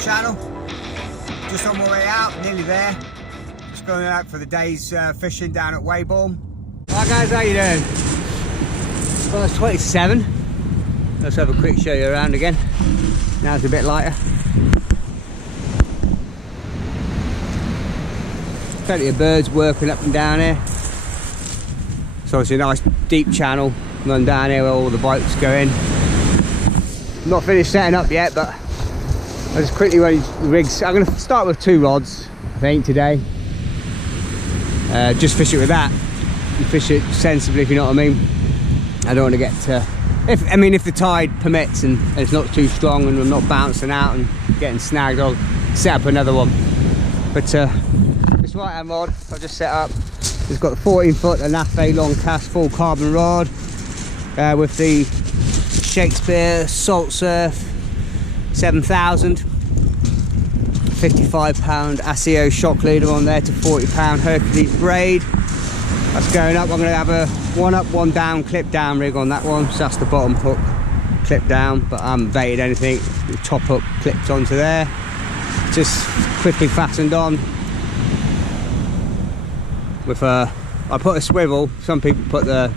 channel. Just on my way out, nearly there. Just going out for the day's fishing down at Weybourne. Right guys, how you doing? Well, it's 27. Let's have a quick show you around again. Now it's a bit lighter. Plenty of birds working up and down here. So it's a nice deep channel run down here where all the boats go in. Not finished setting up yet, but I'll just quickly run the rigs. I'm going to start with 2 rods, I think, today. Just fish it with that. And fish it sensibly, if you know what I mean. I don't want to get if the tide permits and it's not too strong and I'm not bouncing out and getting snagged, I'll set up another one. But this right hand rod I've just set up, it's got the 14-foot Lineaeffe long cast full carbon rod with the Shakespeare Salt Surf 7000, 55-pound ASIO shock leader on there to 40-pound Hercules braid. That's going up. I'm going to have a 1 up 1 down clip down rig on that one, so that's the bottom hook clip down, but I haven't baited anything. The top hook clipped onto there, just quickly fastened on with I put a swivel. Some people put the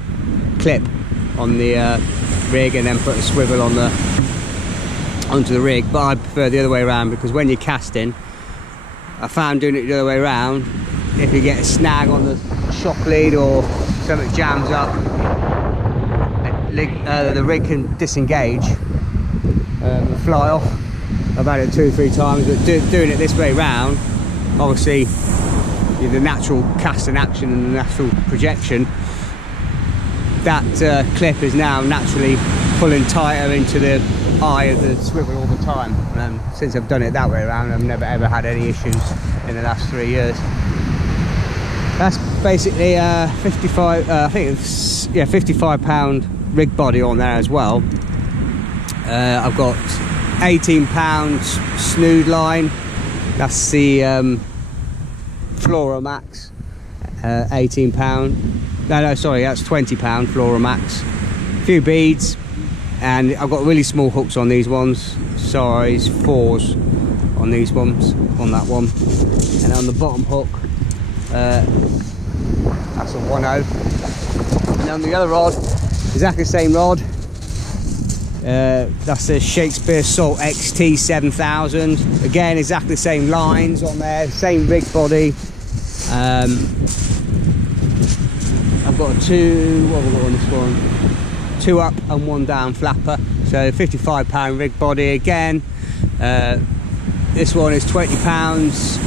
clip on the rig and then put a swivel on onto the rig, but I prefer the other way around, because when you're casting, I found doing it the other way around, if you get a snag on the shock lead or something jams up, the rig can disengage and fly off. I've had it 2 or 3 times, but doing it this way round, obviously the natural casting action and the natural projection, that clip is now naturally pulling tighter into the eye of the swivel all the time. And since I've done it that way around, I've never ever had any issues in the last 3 years. That's basically 55. I think it's 55-pound rig body on there as well. I've got 18-pound snood line. That's the Flora-Max. 18-pound. No, sorry, that's 20-pound Flora-Max. A few beads, and I've got really small hooks on these ones, size 4s on these ones, on that one, and on the bottom hook, that's a 1/0. And on the other rod, exactly the same rod. That's the Shakespeare Salt XT 7000. Again, exactly the same lines on there, same rig body. I've got what have I got on this one? 2 up and 1 down flapper. So 55-pound rig body again. This one is 20 pounds. I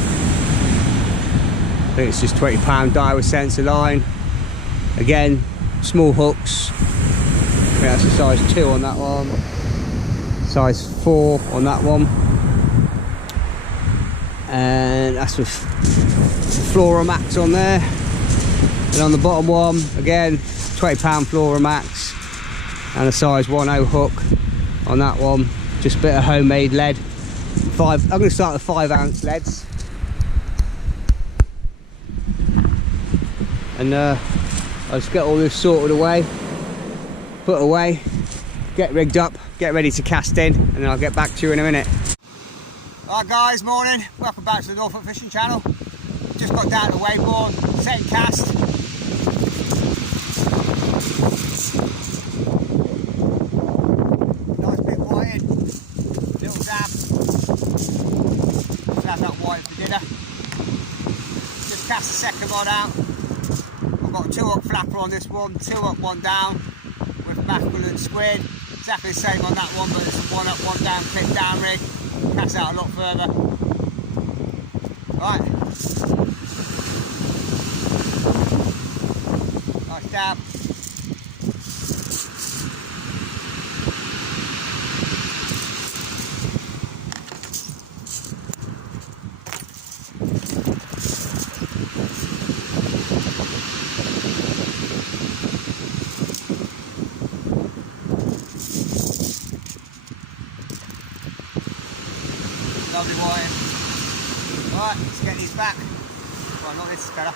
think it's just 20-pound Daiwa sensor line. Again, small hooks. I think that's a size 2 on that one. Size 4 on that one. And that's with Flora-Max on there. And on the bottom one, again, 20-pound Flora-Max and a size 1/0 hook on that one. Just a bit of homemade lead. I'm going to start with 5-ounce leads. And I'll just get all this sorted away, put away, get rigged up, get ready to cast in, and then I'll get back to you in a minute. Alright guys, morning. Welcome back to the Norfolk Fishing Channel. Just got down to Weybourne, second cast. Nice big whiting, little dab. Just have that white for dinner. Just cast the second rod out. I've got a 2 up flapper on this one, 2 up 1 down with mackerel and squid. Exactly the same on that one, but it's a 1 up 1 down clip down rig. Cast out a lot further. Right. Nice dab. Lovely wire. Alright, let's get these back. Well, not this is better.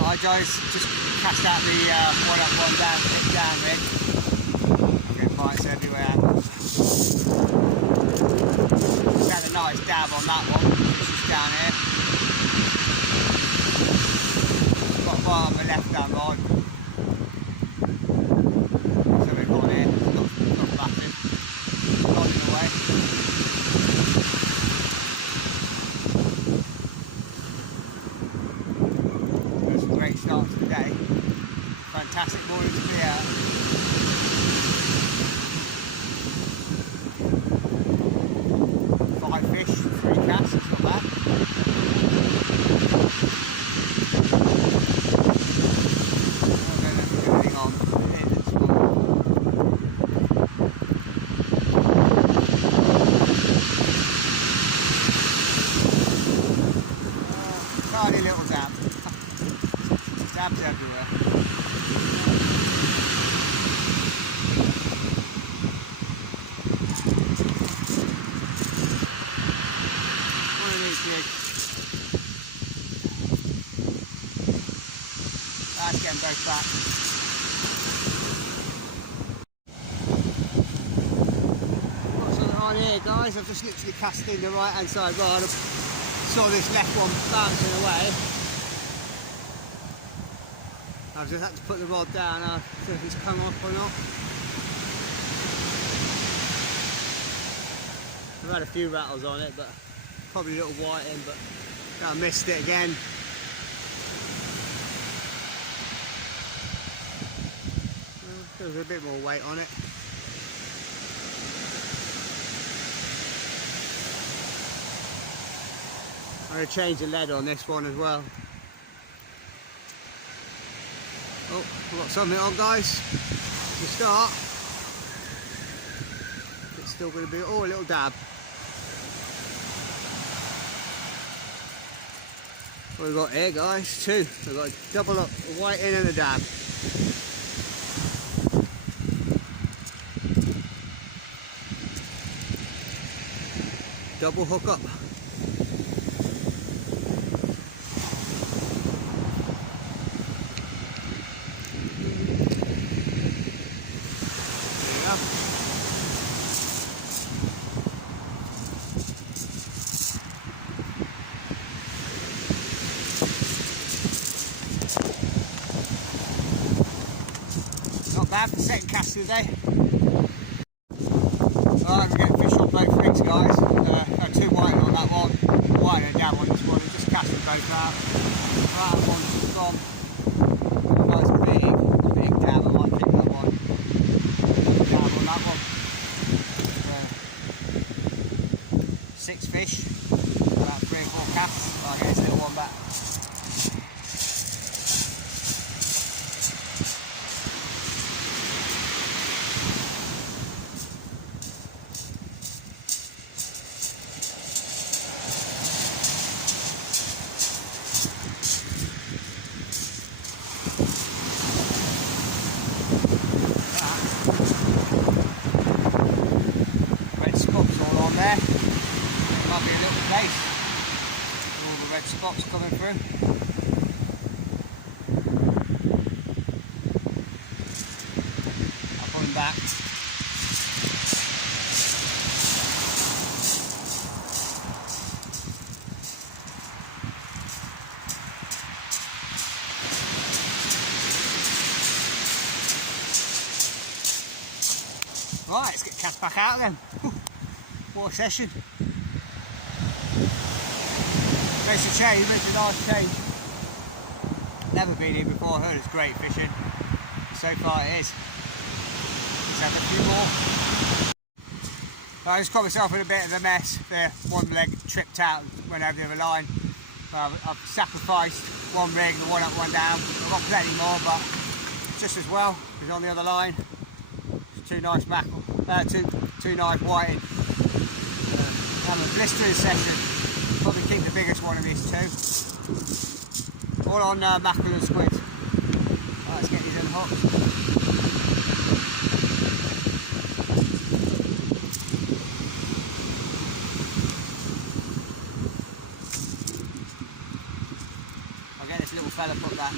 Alright guys, just cast out the 1 up 1 down clip down rig. bites everywhere. Just had a nice dab on that one, which is down here. Got a bite on the left hand rod. Something on here, not flapping. Nodding away. There's some great starts today. Fantastic morning to be out. Fish, 3 casts, not bad. Everything on in this one. Tiny little dab. Dabs everywhere. That's getting both back. What's on here, guys? I've just literally cast in the right hand side rod. I saw this left one bouncing away. I've just had to put the rod down. I see if it's come off or not. I've had a few rattles on it, but probably a little white in, but I missed it again. There's a bit more weight on it. I'm going to change the lead on this one as well. Oh, we've got something on, guys. To start. It's still going to be, oh, a little dab. What we've got here, guys, 2. We've got a double up, a white in and a dab. Double hook up. There you go. Not bad for the second cast of the day. Alright, we're getting fish on both rigs, guys. 2 white on that one, white and a dab on this one. Just cast them both out. That one's just gone. Nice big dab. I might keep that one. Dab on that one. 6 fish, about 3 or 4 casts. I'll get this little one back. There might be a little place with all the red spots coming through. I'll put them back. Right, let's get the cast back out then. What a session. Makes a change, makes a nice change. Never been here before, I heard it's great fishing. So far it is. Let's have a few more. I just caught myself in a bit of a mess there. One leg tripped out and went over the other line. I've sacrificed one rig, the one up, one down. I've got plenty more, but just as well, it's on the other line. It's 2 nice mackerel, two nice whiting. Have a blistering session. Probably keep the biggest one of these 2. All on mackerel and squid. Right, let's get these unhooked. I'll get this little fella put back.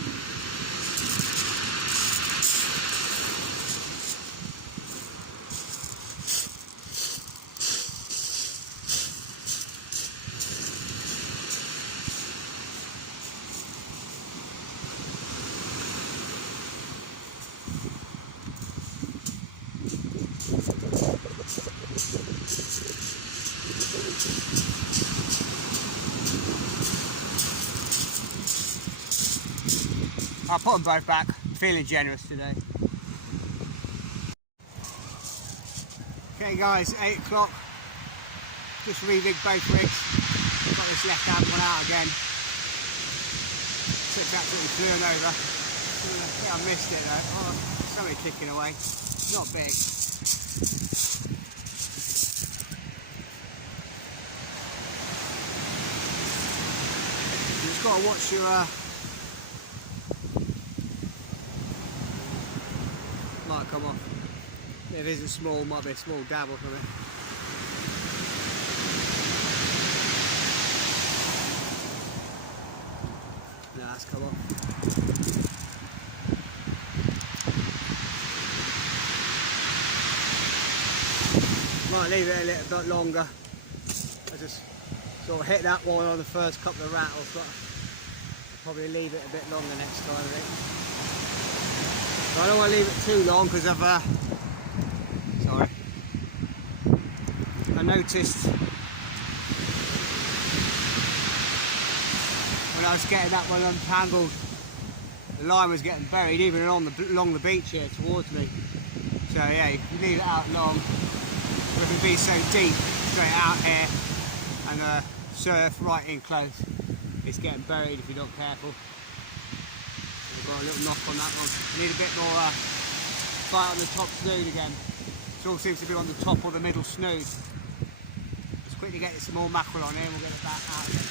I'll put them both back. Feeling generous today. Okay guys, 8 o'clock. Just re-rigged both rigs. Got this left hand one out again. It's absolutely flew over. I think I missed it though. Oh, something kicking away. It's not big. You just got to watch your might come off. If it isn't small, might be a small dabble from it. No, that's come off. Might leave it a little bit longer. I just sort of hit that one on the first couple of rattles, but I'll probably leave it a bit longer next time, I think. I don't want to leave it too long because I've sorry, I noticed when I was getting that one untangled, the line was getting buried even along the beach here towards me. So yeah, if you leave it out long, it can be so deep straight out here, and the surf right in close, it's getting buried if you're not careful. Got a little knock on that one. Need a bit more fight on the top snood again. It all seems to be on the top or the middle snood. Let's quickly get some more mackerel on here and we'll get it back out again.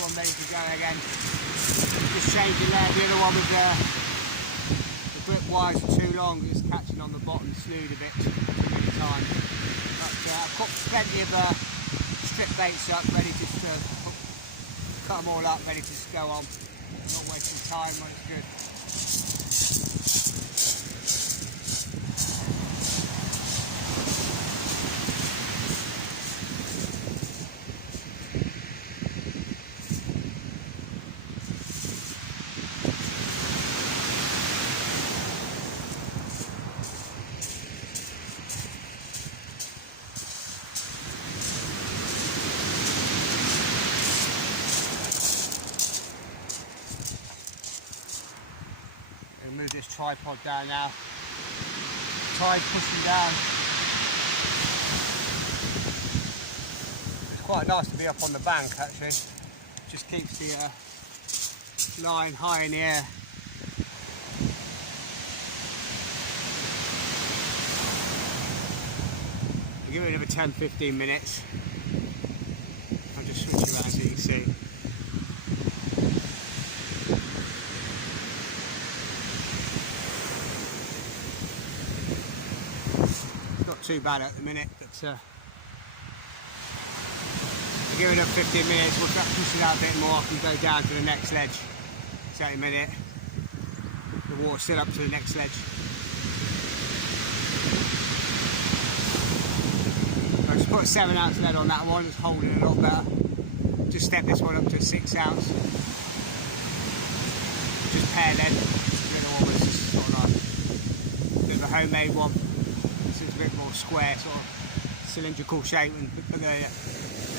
One ready to go again. Just changing there. The other one was the grip wires are too long. It's catching on the bottom snood a bit too many times. But I've got plenty of strip baits up, ready to cut them all up, ready to go on. Not wasting time when it's good. We'll move this tripod down now. Tide pushing down. It's quite nice to be up on the bank actually. Just keeps the line high in the air. I'll give it another 10-15 minutes. I'll just switch around so you can see. It's not too bad at the minute, but I'll give it another 15 minutes. We'll start pushing out a bit more and go down to the next ledge. So in a minute, the water's still up to the next ledge. I just put a 7-ounce lead on that one, it's holding a lot better. Just step this one up to a 6-ounce. Just pear lead. The other one was just sort of like a bit of a homemade one. This is a bit more square, sort of cylindrical shape, and the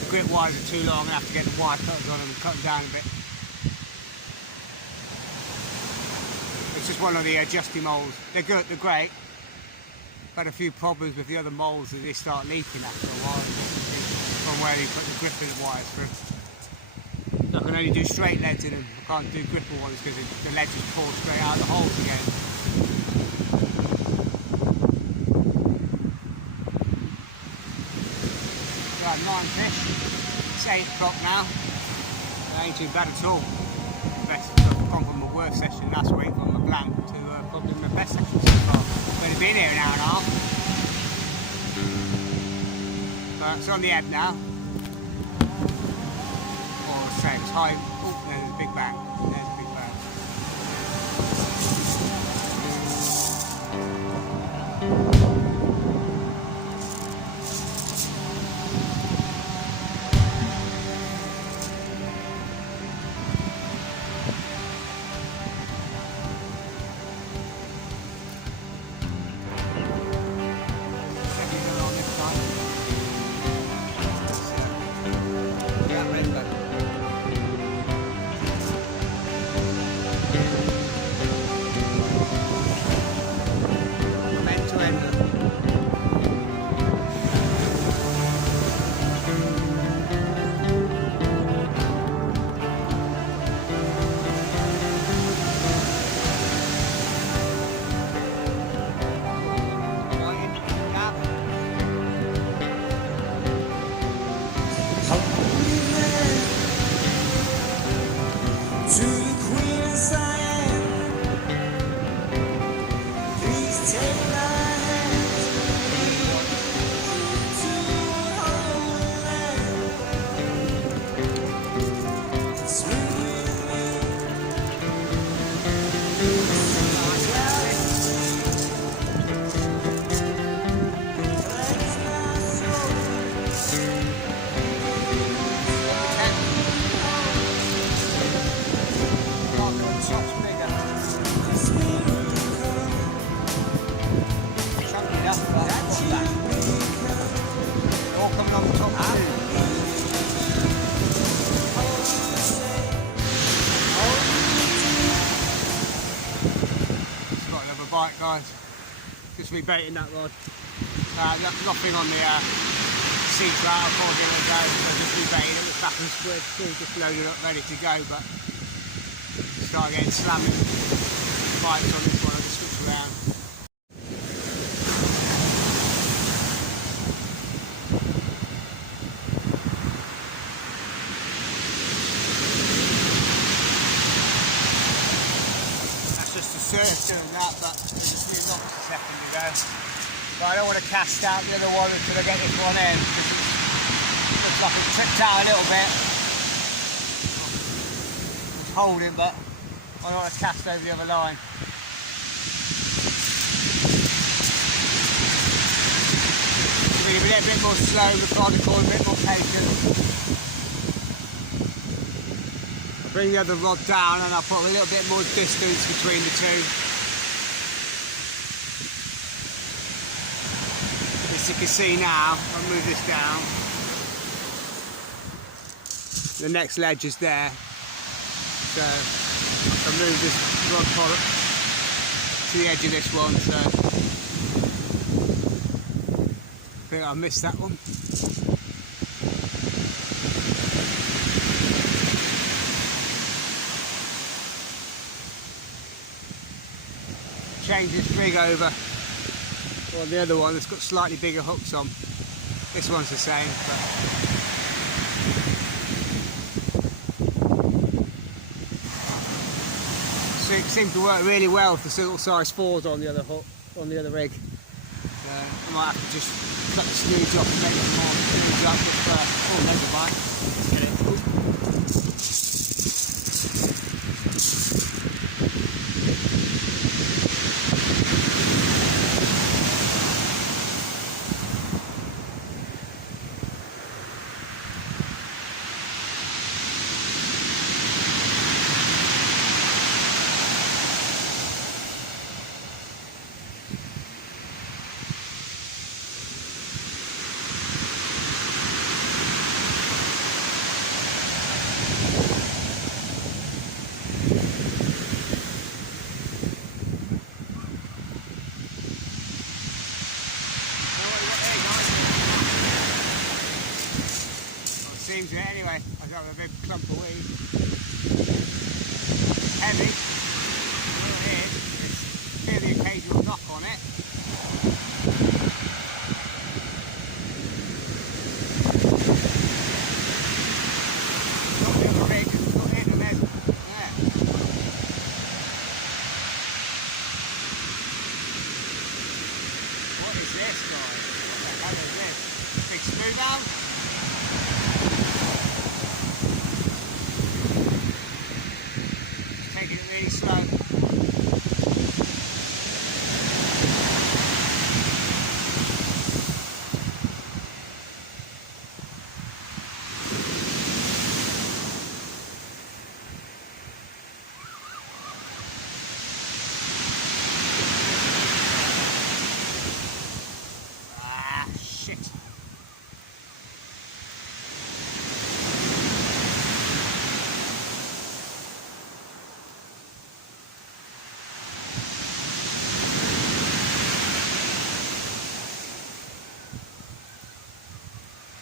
grip wires are too long. I have to get the wire cutters on them and cut them down a bit. It's just one of the adjusting moulds. They're good, they're great. Had a few problems with the other moulds as they start leaking after a while from where you put the gripping wires through. I can only do straight leads in them. I can't do gripper ones because the lead just pulls straight out of the holes again. Got 9 fish. It's 8 o'clock now. It ain't too bad at all. Best, I've gone from my worst session last week from my blank to probably my best session so far. I've only been here an hour and a half. But it's on the ebb now. Or say it's high. Oh, there's a big bang. There's a big bang. Bite, guys. Just rebaiting that rod. Nothing on the sea trout, I thought it was just rebaiting it with back and squid. Still just loaded up, ready to go, but start getting slamming bites on this one. I just switch around. Doing that, but I just need not a second to go. But I don't want to cast out the other one until I get this one in, because it looks like it's tripped out a little bit. It's holding, but I don't want to cast over the other line. Be a bit more slow, methodical, a bit more patient. Bring the other rod down and I'll put a little bit more distance between the two. As you can see now, I'll move this down. The next ledge is there. So I'll move this rod to the edge of this one, so I think I missed that one. Change this rig over on the other one that's got slightly bigger hooks on. This one's the same, but so it seems to work really well with the little size 4s on the other hook, on the other rig. I might have to just cut the screws off and make some more screws up with oh, never mind. Let's get it. Ooh. Seems it anyway. I got a big clump of weed. Heavy. A little here. Hear the occasional knock on it. Not the other rig, it's not in and then there. What is this, guys? What the hell is this? Big screw down? Taking it really slow. Ah, shit.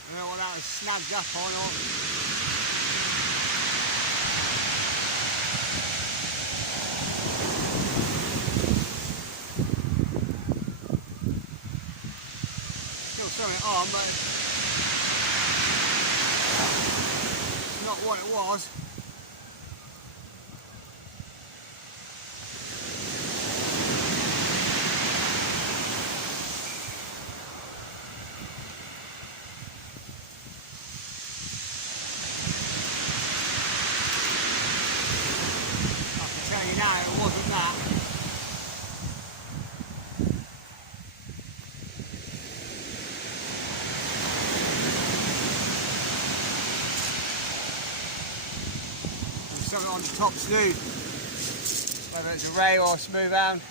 I don't know what that was snagged up on or... Still something on, but it's not what it was. Now it wasn't that. There's something on the top sleeve, whether it's a ray or a smooth hound.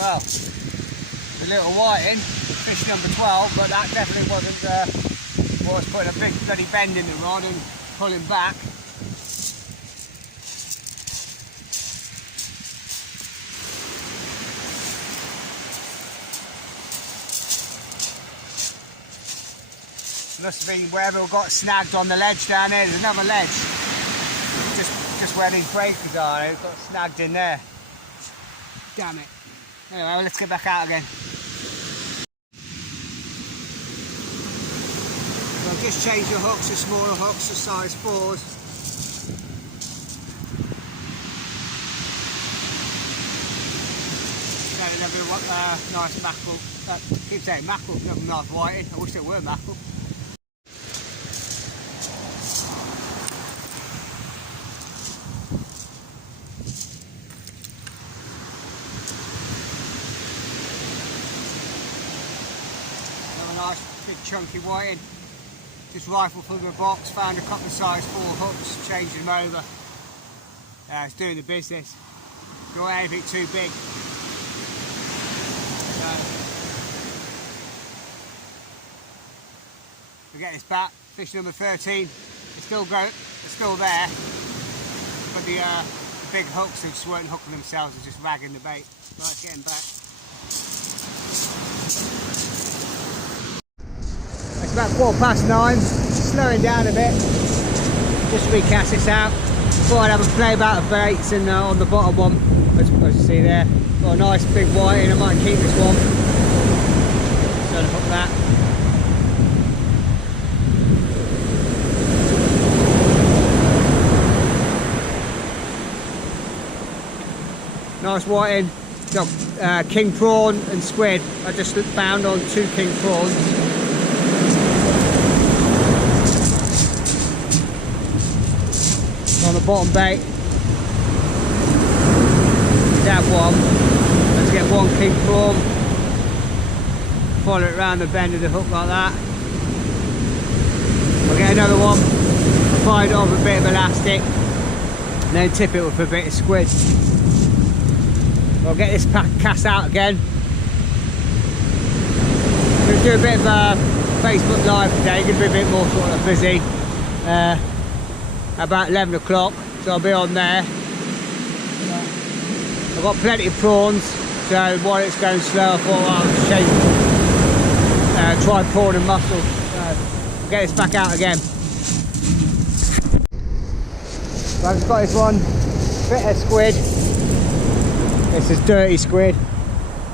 Well, a little whiting, fish number 12, but that definitely wasn't what was putting a big bloody bend in the rod and pulling back. Must have been wherever it got snagged on the ledge down there. There's another ledge, just where these breakers are. It got snagged in there. Damn it. Anyway, well, let's get back out again. So I've just changed the hooks to smaller hooks to size 4s. another nice mackerel. Keep saying mackerel, another nice whiting. I wish there were mackerel. Another nice big chunky whiting. Just rifled from the box, found a couple of size 4 hooks, changed them over. It's doing the business. Don't want anything too big. We'll get this back. Fish number 13. It's still there, but the big hooks just weren't hooking themselves, they're just ragging the bait. Right, getting back. It's about 9:15, slowing down a bit. Just recast this out. Thought I'd have a play about the baits and on the bottom one, as you see there. Got a nice big whiting, I might keep this one. So I'll hook that. Nice whiting. Got king prawn and squid. I just found on 2 king prawns. On the bottom bait. That one. Let's get 1 king prawn. Follow it around the bend of the hook like that. We'll get another one. Find it off a bit of elastic. And then tip it with a bit of squid. I'll get this cast out again. I'm going to do a bit of Facebook Live today, going to be a bit more sort of busy. About 11 o'clock, so I'll be on there. I've got plenty of prawns, so while it's going slow, I thought I'll try prawn and mussel. So get this back out again. So I've just got this one, bit of squid. This is dirty squid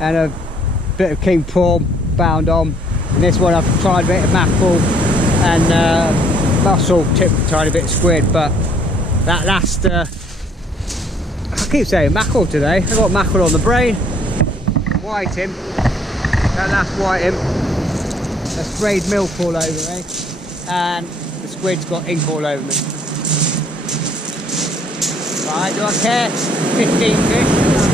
and a bit of king prawn bound on. And this one I've tried a bit of mackerel and mussel, tipped a tiny bit of squid, but that last, I keep saying mackerel today, I've got mackerel on the braid. Whiting, that last whiting, that's sprayed milk all over me, and the squid's got ink all over me. Right, do I care? 15 fish.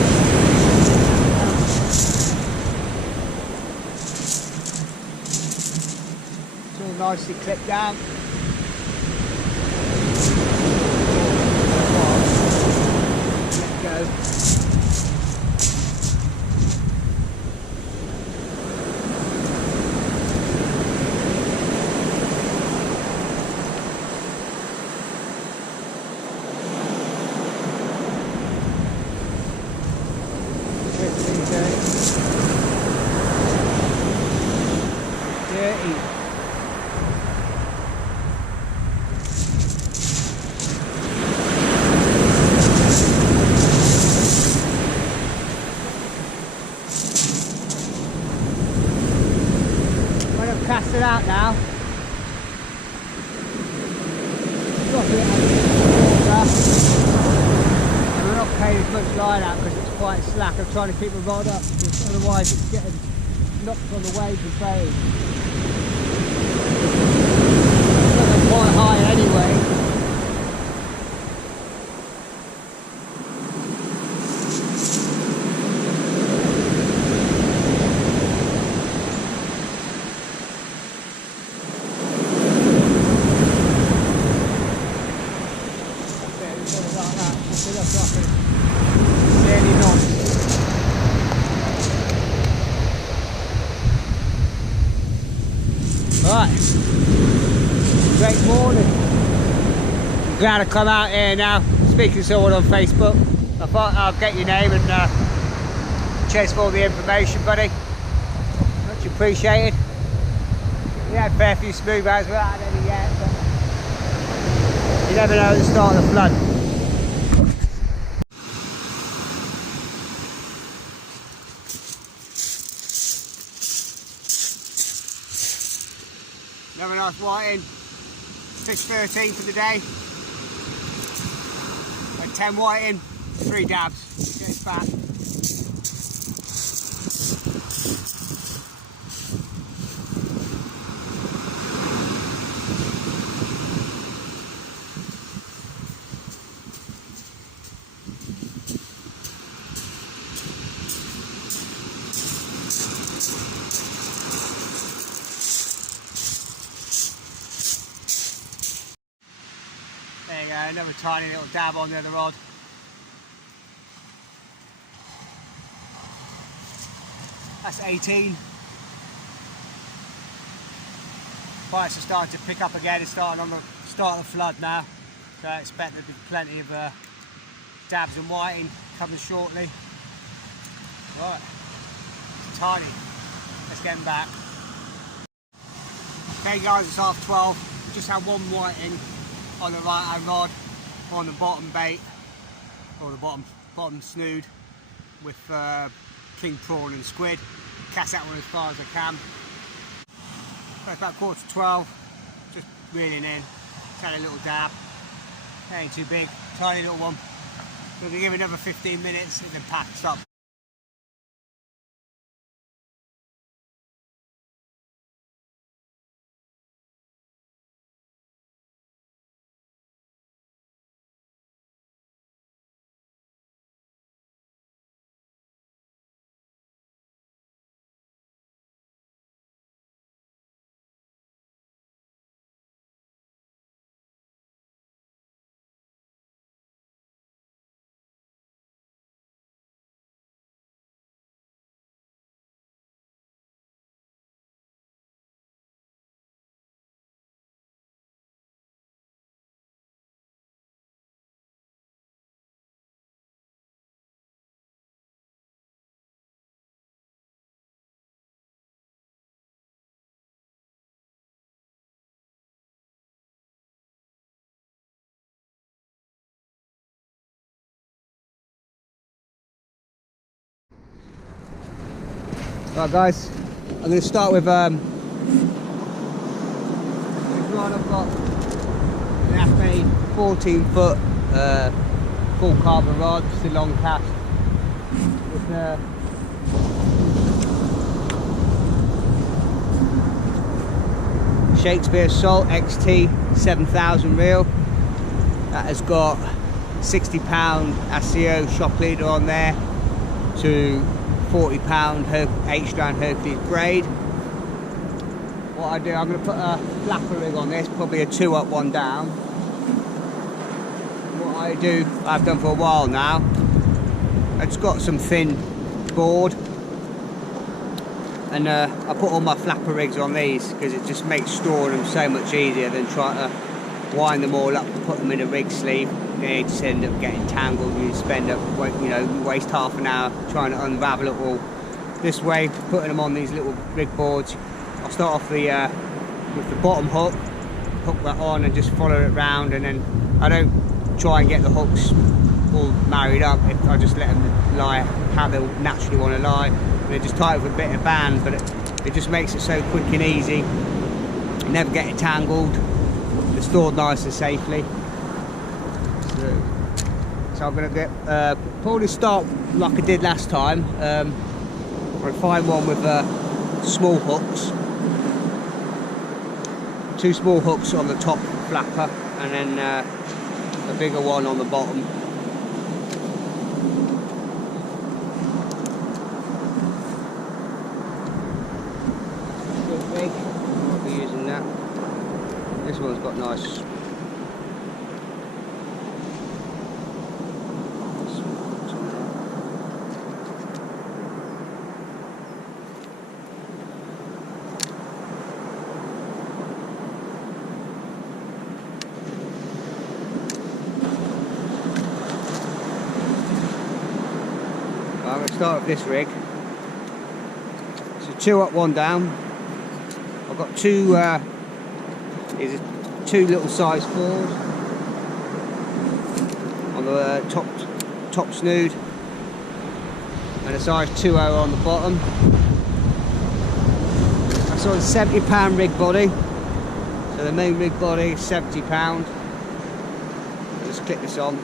Nicely clipped down. Let go. Dirty. Cast it out now. Drop it under the water. And we're not paying as much line out because it's quite slack. I'm trying to keep the rod up because otherwise it's getting knocked on the waves and fade. It's quite high anyway. Right, great morning. I'm glad I come out here now, speaking to someone on Facebook. I thought I'll get your name and cheers for all the information, buddy. Much appreciated. We had a fair few smooth bags, we haven't had any yet, but you never know at the start of the flood. Another nice whiting, fish 13 for the day, and 10 whiting, 3 dabs, get it back. another tiny little dab on the other rod. That's 18. Bites are starting to pick up again. It's starting on the start of the flood now, so I expect there'll be plenty of dabs and whiting coming shortly. Right, tiny. Let's get them back. Okay guys, it's 12:30. Just had one whiting on the right hand rod on the bottom bait, or the bottom snood, with king prawn and squid. Cast that one as far as I can. It's about 11:45, just reeling in. Just had a little dab. That ain't too big, tiny little one. We'll give it another 15 minutes and then pack it up. Right guys, I'm going to start with this rod. I've got Lineaeffe 14-foot full carbon rod, just a long cast with Shakespeare Salt XT 7000 reel. That has got 60 pound SEO shock leader on there to 40 pound H-strand Hercules braid. What I do, I'm going to put a flapper rig on this, probably a 2 up 1 down. What I do, I've done for a while now, it's got some thin board, and I put all my flapper rigs on these because it just makes storing them so much easier than trying to wind them all up to put them in a rig sleeve. You just end up getting tangled. You spend up, you know, waste half an hour trying to unravel it all. This way, putting them on these little rig boards, I'll start off with the bottom hook, hook that on and just follow it round, and then I don't try and get the hooks all married up. I just let them lie how they naturally want to lie. They just tie it with a bit of band, but it just makes it so quick and easy. Never get it tangled. They're stored nice and safely. So I'm going to get probably start like I did last time. I'm going to find one with small hooks, 2 small hooks on the top flapper, and then a bigger one on the bottom. Good rig, I'll be using that. This one's got nice. I'm going to start with this rig. It's a 2 up 1 down. I've got two little size 4s on the top snood, and a size 2.0 on the bottom. That's on a 70 pound rig body. So the main rig body is 70 pound. I'll just click this on.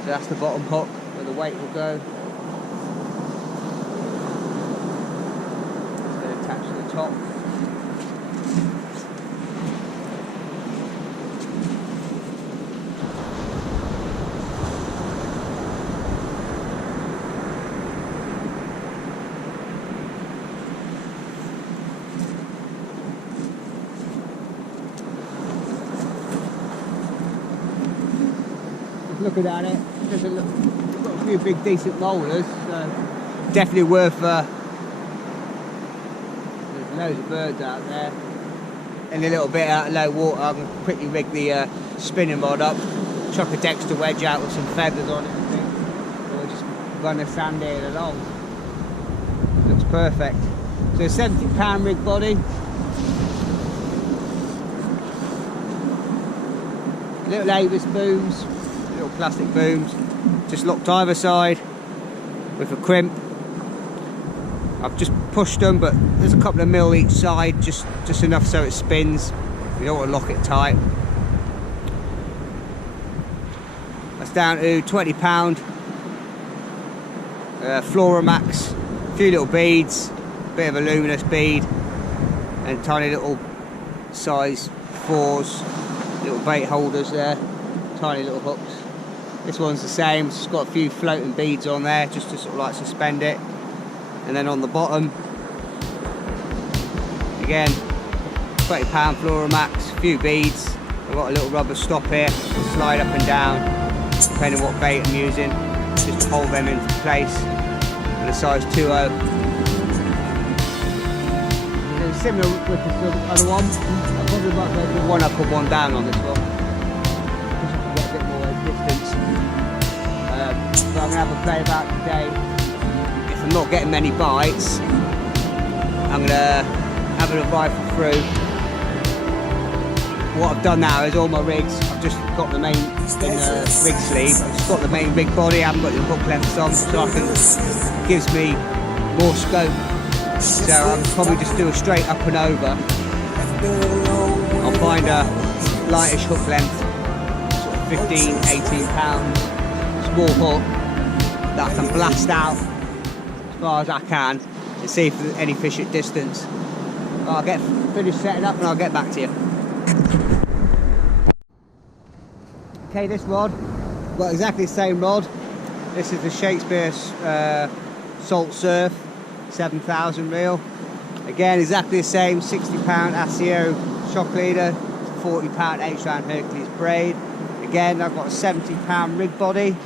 So that's the bottom hook where the weight will go. Then attach to the top. looking at it, got a few big decent molars, so definitely worth. There's loads of birds out there. And a little bit out of low water, I can quickly rig the spinning rod up, chuck a Dexter wedge out with some feathers on it and things, or just run a sand eel along. Looks perfect. So £70 rig body. Little Avis booms, little plastic booms, just locked either side with a crimp. I've just pushed them, but there's a couple of mil each side, just enough so it spins. You don't want to lock it tight. That's down to £20. Floramax, a few little beads, a bit of a luminous bead, and tiny little size 4s, little bait holders there, tiny little hooks. This one's the same, it's got a few floating beads on there just to sort of like suspend it. And then on the bottom, again, £20 Floramax, a few beads. I've got a little rubber stop here, slide up and down, depending on what bait I'm using, just to hold them into place. And a size 2.0. Similar with the other one, I probably might go for one up or one down on this one, just to get a bit more distance. But I'm going to have a play about today. If I'm not getting many bites, I'm going to have a rifle through. What I've done now is all my rigs, I've just got the main in the rig sleeve, I've just got the main rig body, I haven't got the hook lengths on, so I can, it gives me more scope. So I'll probably just do a straight up and over. I'll find a lightish hook length, sort of 15, 18 pounds, small hook that I can blast out as far as I can and see if there's any fish at distance. I'll get finished setting up and I'll get back to you. Okay, this rod, got exactly the same rod. This is the Shakespeare Salt Surf 7,000 reel. Again, exactly the same, £60 ASIO shock leader, £40 H-round Hercules braid. Again, I've got a £70 rig body.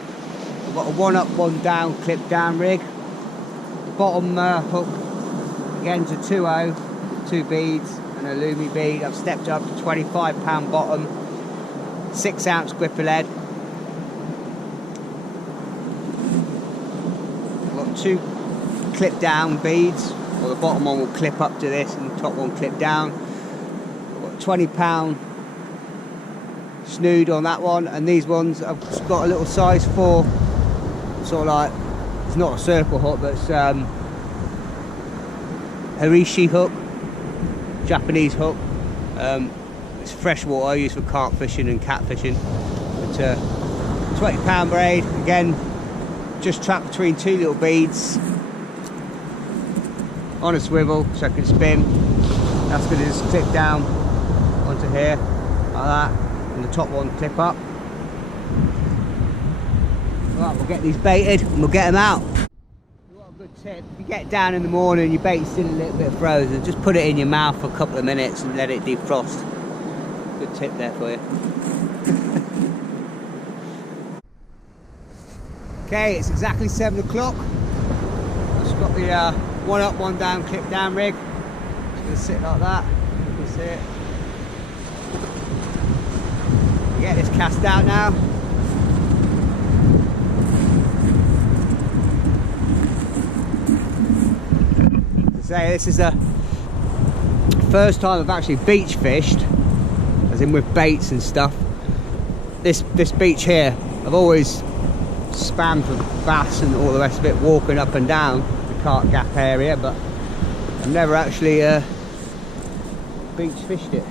I've got a one up, one down, clip down rig. The bottom hook, again, is a 2.0, 2 beads and a lumi bead. I've stepped up to £25 bottom, 6 ounce gripper lead. I've got 2 clip down beads, or the bottom one will clip up to this and the top one clip down. I've got £20 snood on that one, and these ones I've just got a little size 4, sort of like, it's not a circle hook, but it's Hercules hook, Japanese hook. It's freshwater, I use for carp fishing and cat fishing. But £20 braid, again, just trapped between 2 little beads on a swivel so I can spin. That's going to just clip down onto here like that, and the top one clip up. Right, we'll get these baited and we'll get them out. What a good tip, if you get down in the morning and your bait's still a little bit frozen, just put it in your mouth for a couple of minutes and let it defrost. Good tip there for you. Okay, it's exactly 7 o'clock. Just got the one up, one down, clip down rig. Just gonna sit like that. You can see it. Get this cast out now. Say this is the first time I've actually beach fished, as in with baits and stuff. This beach here, I've always spammed for bass and all the rest of it, walking up and down the Cart Gap area, but I've never actually beach fished it.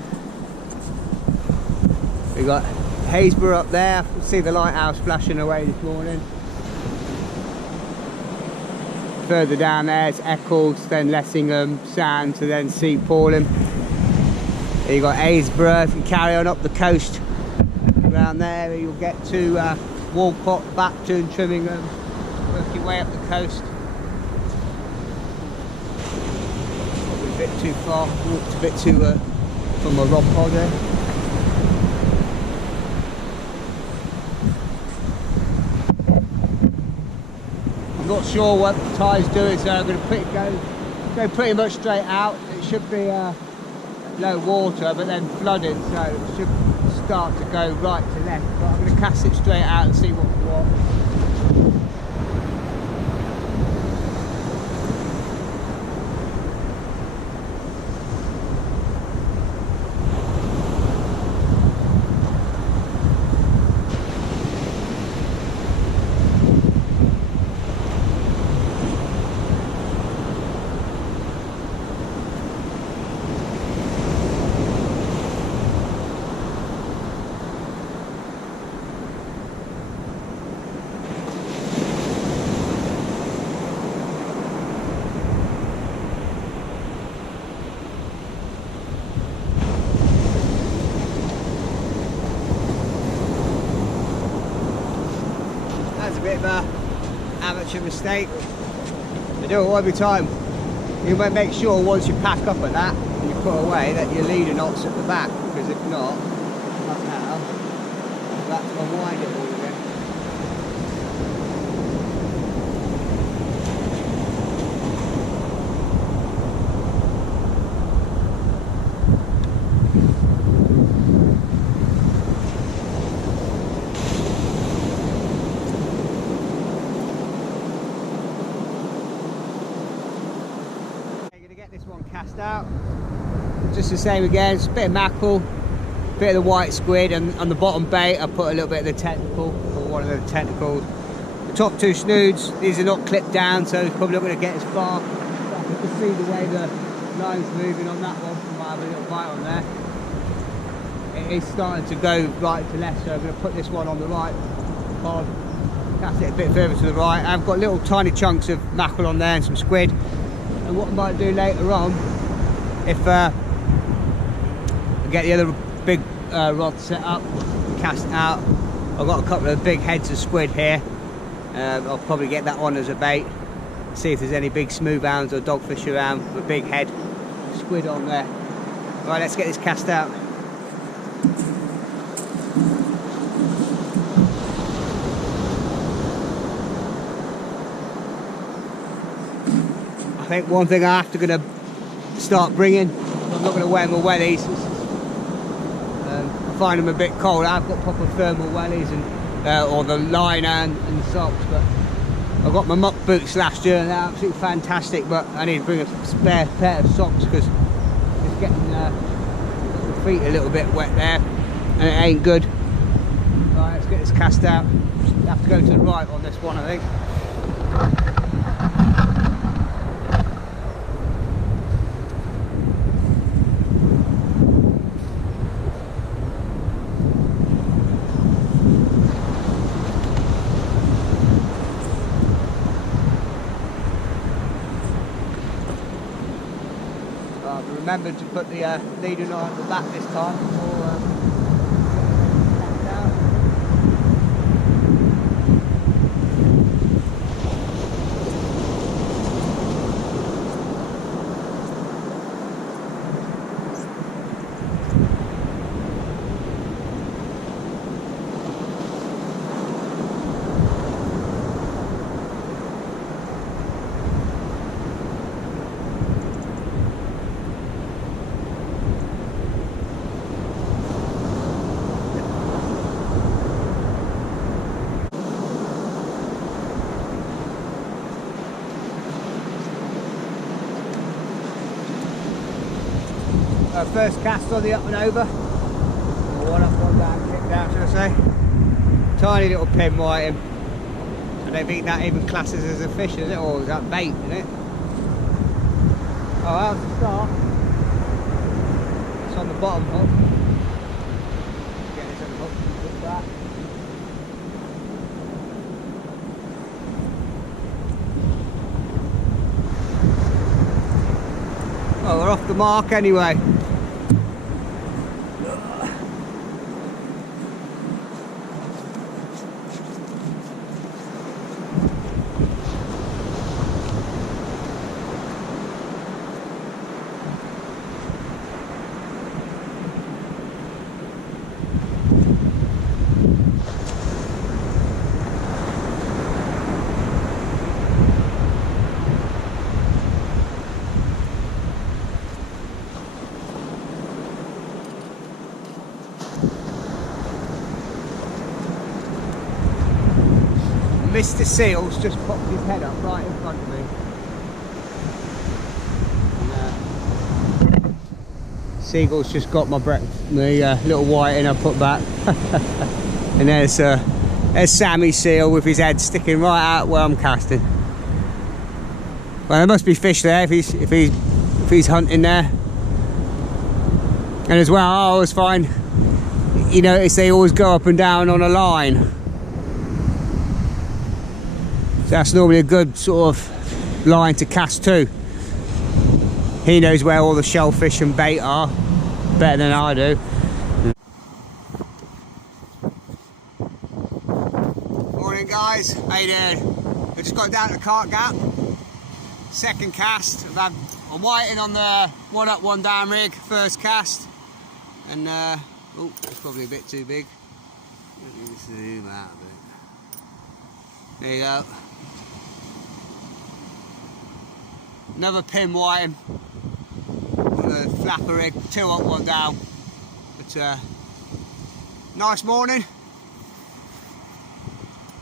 We got Weybourne up there. You can see the lighthouse flashing away this morning. Further down there it's Eccles, then Lessingham, Sands, and then Sea Pauling. Then you got Weybourne. If you carry on up the coast around there, you'll get to Walcott, Bapton, Trimmingham. Work your way up the coast. Probably a bit too far, walked a bit too from my rod pod there. I'm not sure what the tide's doing, so I'm going to go pretty much straight out. It should be low water, but then flooding, so it should start to go right to left. But I'm going to cast it straight out and see what. That's a bit of a amateur mistake. I do it all every time. You might make sure once you pack up at that and you put away that your leader knot's at the back, because if not, like now, you'll have to unwind it all again. Cast out, just the same again. It's a bit of mackerel, a bit of the white squid, and on the bottom bait I put a little bit of the tentacle, or one of the tentacles. The top two snoods, these are not clipped down, so it's probably not going to get as far. But you can see the way the line's moving on that one. Might have a little bite on there. It is starting to go right to left, so I'm going to put this one on the right pod, cast it a bit further to the right. I've got little tiny chunks of mackerel on there and some squid. And what I might do later on, if I get the other big rod set up, cast out, I've got a couple of big heads of squid here. I'll probably get that on as a bait, see if there's any big smooth hounds or dogfish around with a big head squid on there. Right, let's get this cast out. I think one thing I have to start bringing, I'm not going to wear my wellies. I find them a bit cold. I've got proper thermal wellies and or the liner and socks, but I got my muck boots last year and they're absolutely fantastic. But I need to bring a spare pair of socks because it's getting the feet a little bit wet there, and it ain't good. Right, let's get this cast out. I have to go to the right on this one, I think. Remembered to put the leader knot at the back this time before down. First cast on the up and over, or one up, one down, kick down, should I say. Tiny little pin whiting. I don't think that even classes as a fish, is it, or is that bait, isn't it? Oh, that's the start. It's on the bottom hook. Get this on the hook, look at that. Oh, we're off the mark anyway. Mr. Seal's just popped his head up right in front of me. And, Seagull's just got my little whiting I put back. And there's Sammy Seal with his head sticking right out where I'm casting. Well, there must be fish there if he's hunting there. And as well, I always find, you notice they always go up and down on a line. So that's normally a good sort of line to cast to. He knows where all the shellfish and bait are better than I do. Morning guys, how you doing? I just got down to Cart Gap. Second cast. I'm whiting on the one up, one down rig. First cast. And oh, it's probably a bit too big. Let me zoom out a bit. There you go. Another pin whiting on the flapper rig, 2 up, 1 down. But nice morning.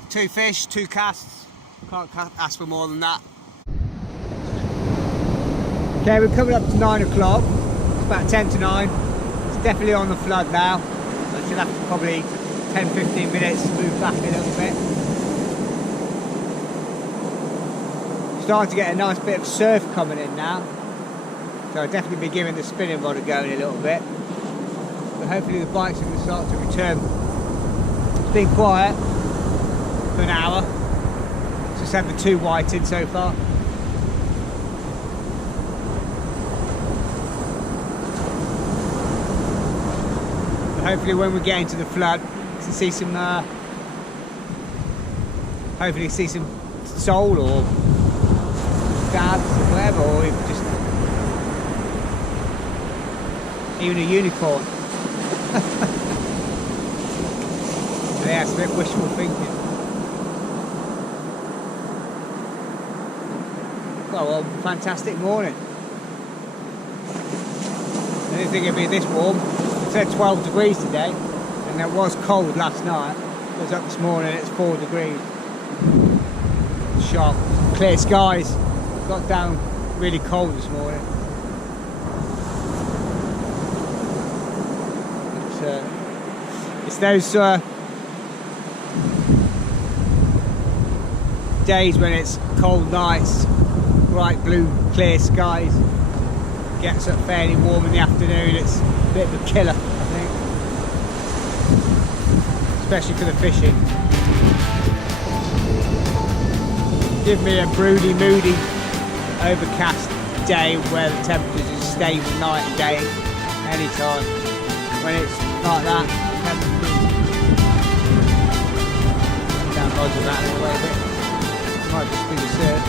2 fish, 2 casts. Can't ask for more than that. Okay, we're coming up to 9 o'clock. It's about 10 to 9. It's definitely on the flood now. So I should have to probably 10-15 minutes move back a little bit. Starting to get a nice bit of surf coming in now. So I'll definitely be giving the spinning rod a go in a little bit. But hopefully the bike's going to start to return. It's been quiet for an hour. Just had the 2 whited so far. Hopefully when we get into the flood, to see some, hopefully see some sole or dabs or whatever, or even a unicorn. Yeah, it's a bit wishful thinking. Well, fantastic morning. I didn't think it'd be this warm. It said 12 degrees today, and it was cold last night. I was up this morning, it's 4 degrees. Sharp, clear skies. Got down really cold this morning. It's those days when it's cold nights, bright blue, clear skies. Gets up fairly warm in the afternoon. It's a bit of a killer, I think, especially for the fishing. Give me a broody, moody, overcast day where the temperatures are stable night and day, anytime. When it's like that, down Roger that a little bit. Might just be the surf.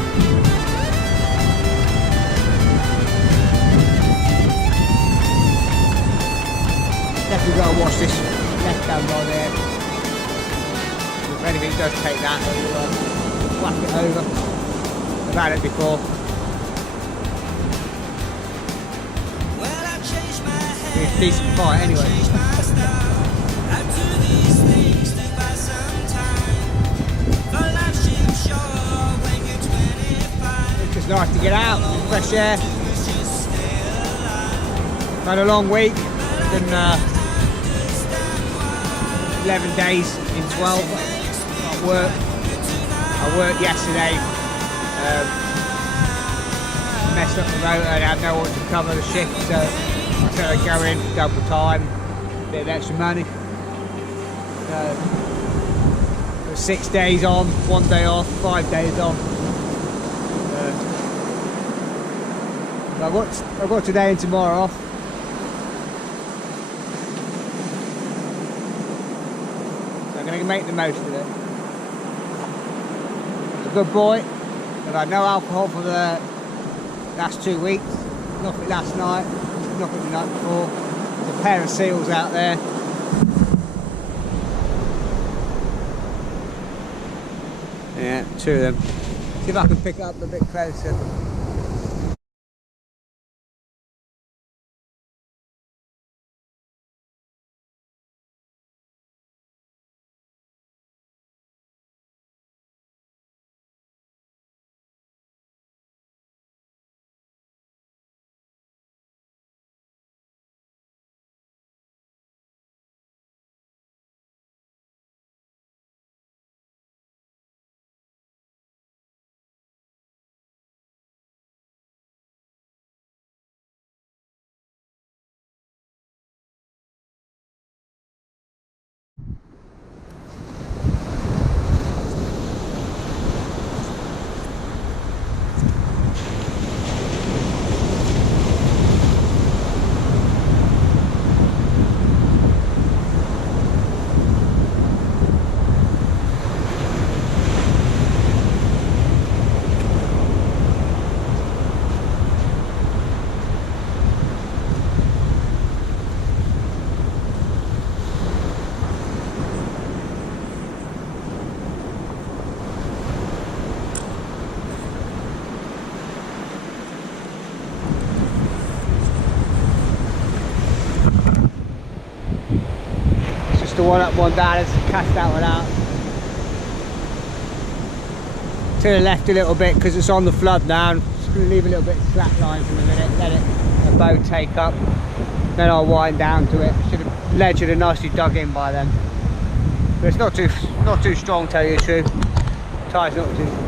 Definitely got to watch this left hand by there. If anything does take that, it'll whack it over. I've had it before. It's a decent fight anyway. It's just nice to get out in fresh air. Had a long week. Done 11 days in 12 at work. I worked yesterday, messed up the motor and had no one to cover the shift, so I said I'd go in for double time, a bit of extra money. So 6 days on, 1 day off, 5 days off. I've got today and tomorrow off. I'm going to make the most of it. I'm a good boy. I've had no alcohol for the last 2 weeks. Nothing last night, nothing the night before. There's a pair of seals out there. Yeah, 2 of them. See if I can pick it up a bit closer. one up, one down. Let's cast that one out. To the left a little bit because it's on the flood now. I'm just going to leave a little bit slack line for a minute, let it the boat take up. Then I'll wind down to it. Ledge should have nicely dug in by then. But it's not too strong, tell you the truth. Tide's not too strong.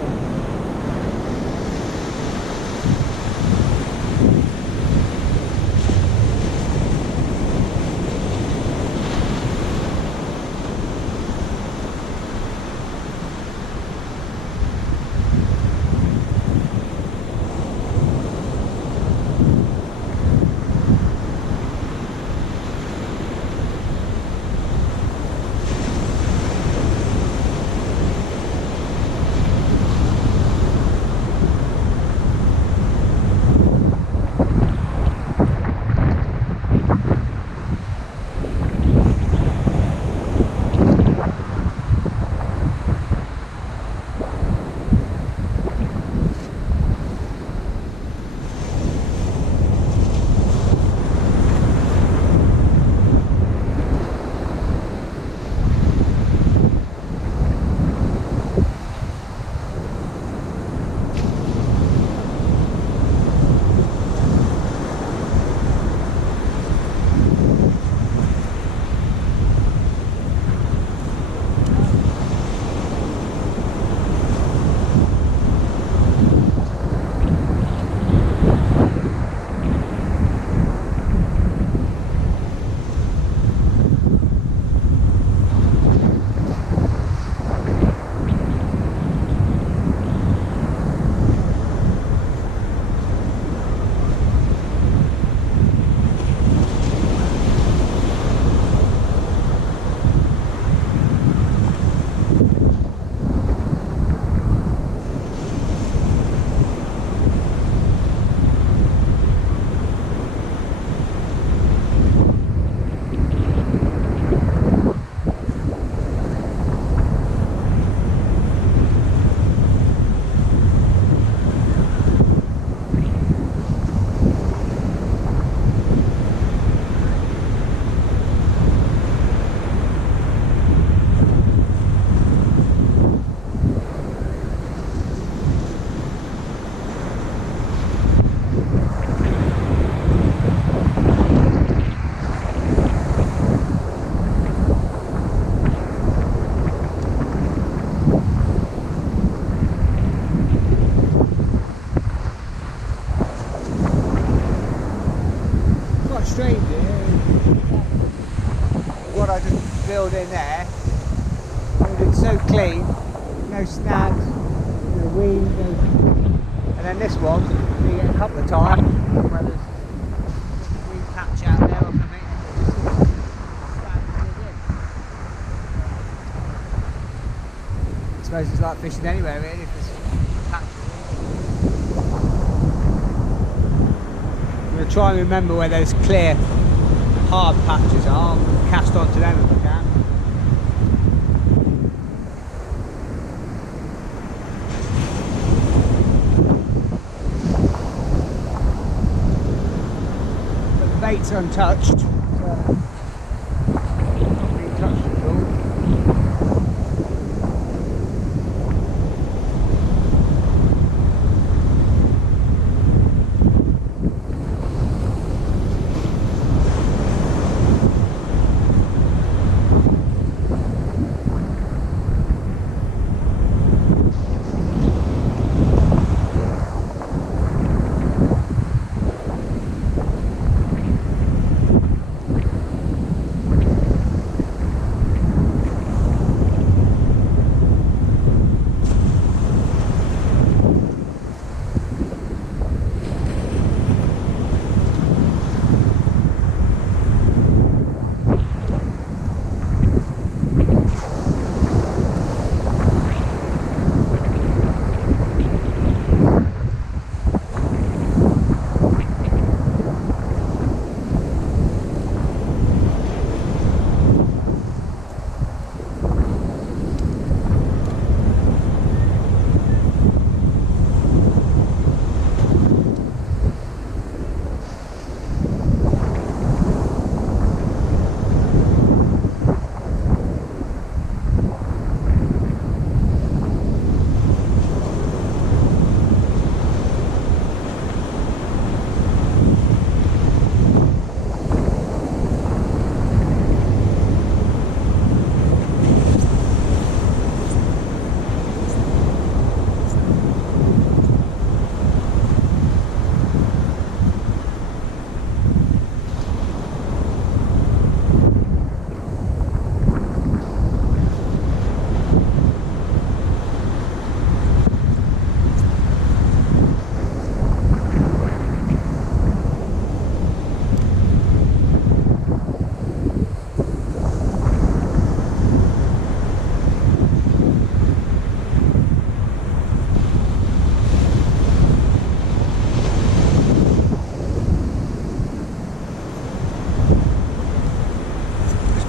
What I just filled in there, it's so clean, no snags, no weed, and then this one, you get a couple of times where there's a weed patch out there or something, I suppose it's like fishing anywhere really, if there's a patch. I'm going to try and remember where those clear hard patches are, and cast onto them if I can. But the bait's untouched, so not being touched at all.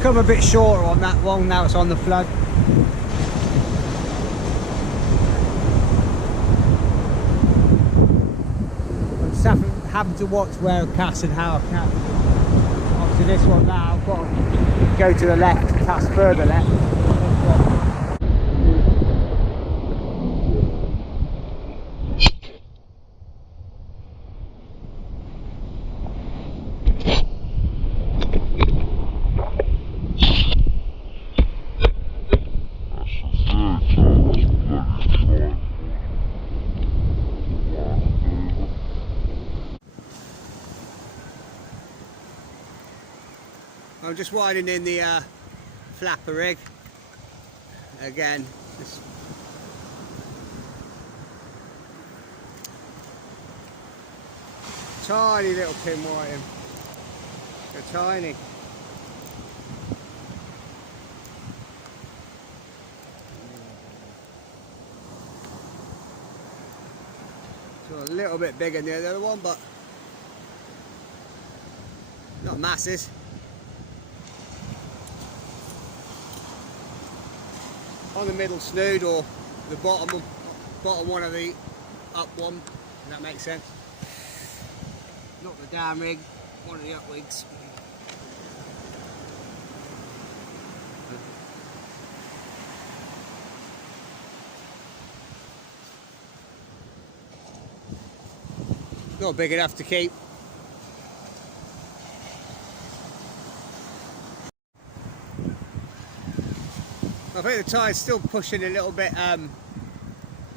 come a bit shorter on that one now it's on the flood. I'm just having to watch where I cast and how I cast. Obviously this one now I've got to go to the left, cast further left. I'm just widening the flapper rig again. Just tiny little pin whiting. They're tiny. So a little bit bigger than the other one, but not masses. On the middle snood or the bottom one of the up one, if that makes sense. Not the down rig, one of the up rigs. Not big enough to keep. I think the tide's still pushing a little bit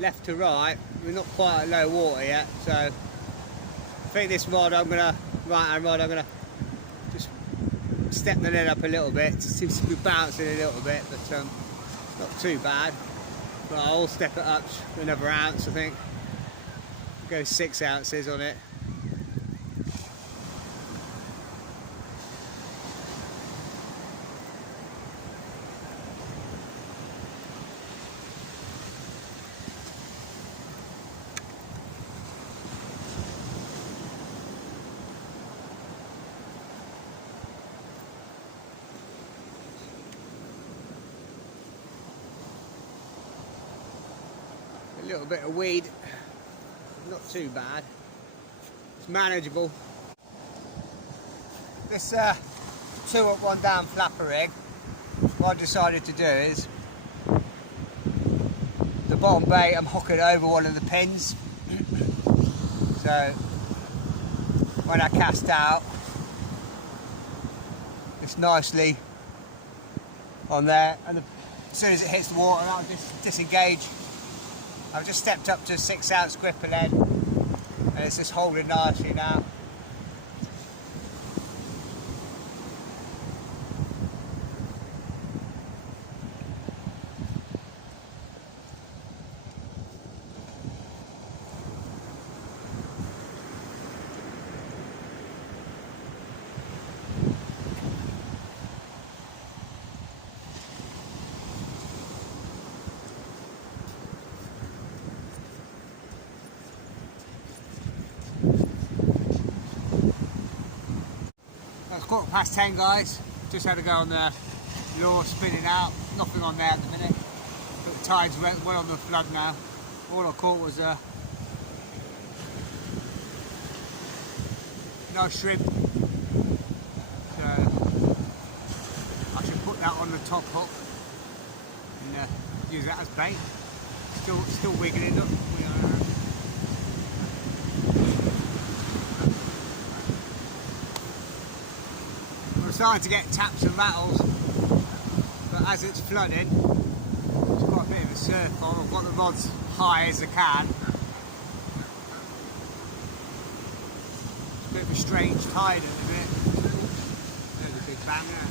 left to right. We're not quite at low water yet, so I think this rod I'm gonna, right hand rod, I'm gonna just step the net up a little bit. It seems to be bouncing a little bit, but not too bad. But I'll step it up another ounce, I think. Go 6 ounces on it. A little bit of weed, not too bad, it's manageable. This 2 up 1 down flapper rig, what I decided to do is the bottom bait I'm hooking over one of the pins, so when I cast out it's nicely on there, and as soon as it hits the water I'll just disengage. I've just stepped up to a 6 ounce gripper lead and it's just holding nicely now. It's 10:15 guys, just had to go on the lure spinning out, nothing on there at the minute, but the tide's well on the flood now. All I caught was a no shrimp, so I should put that on the top hook and use that as bait. Still wiggling up. Starting to get taps and rattles, but as it's flooding, it's quite a bit of a surf on. I've got the rods high as I can. It's a bit of a strange tide at the minute. There's a big bang there.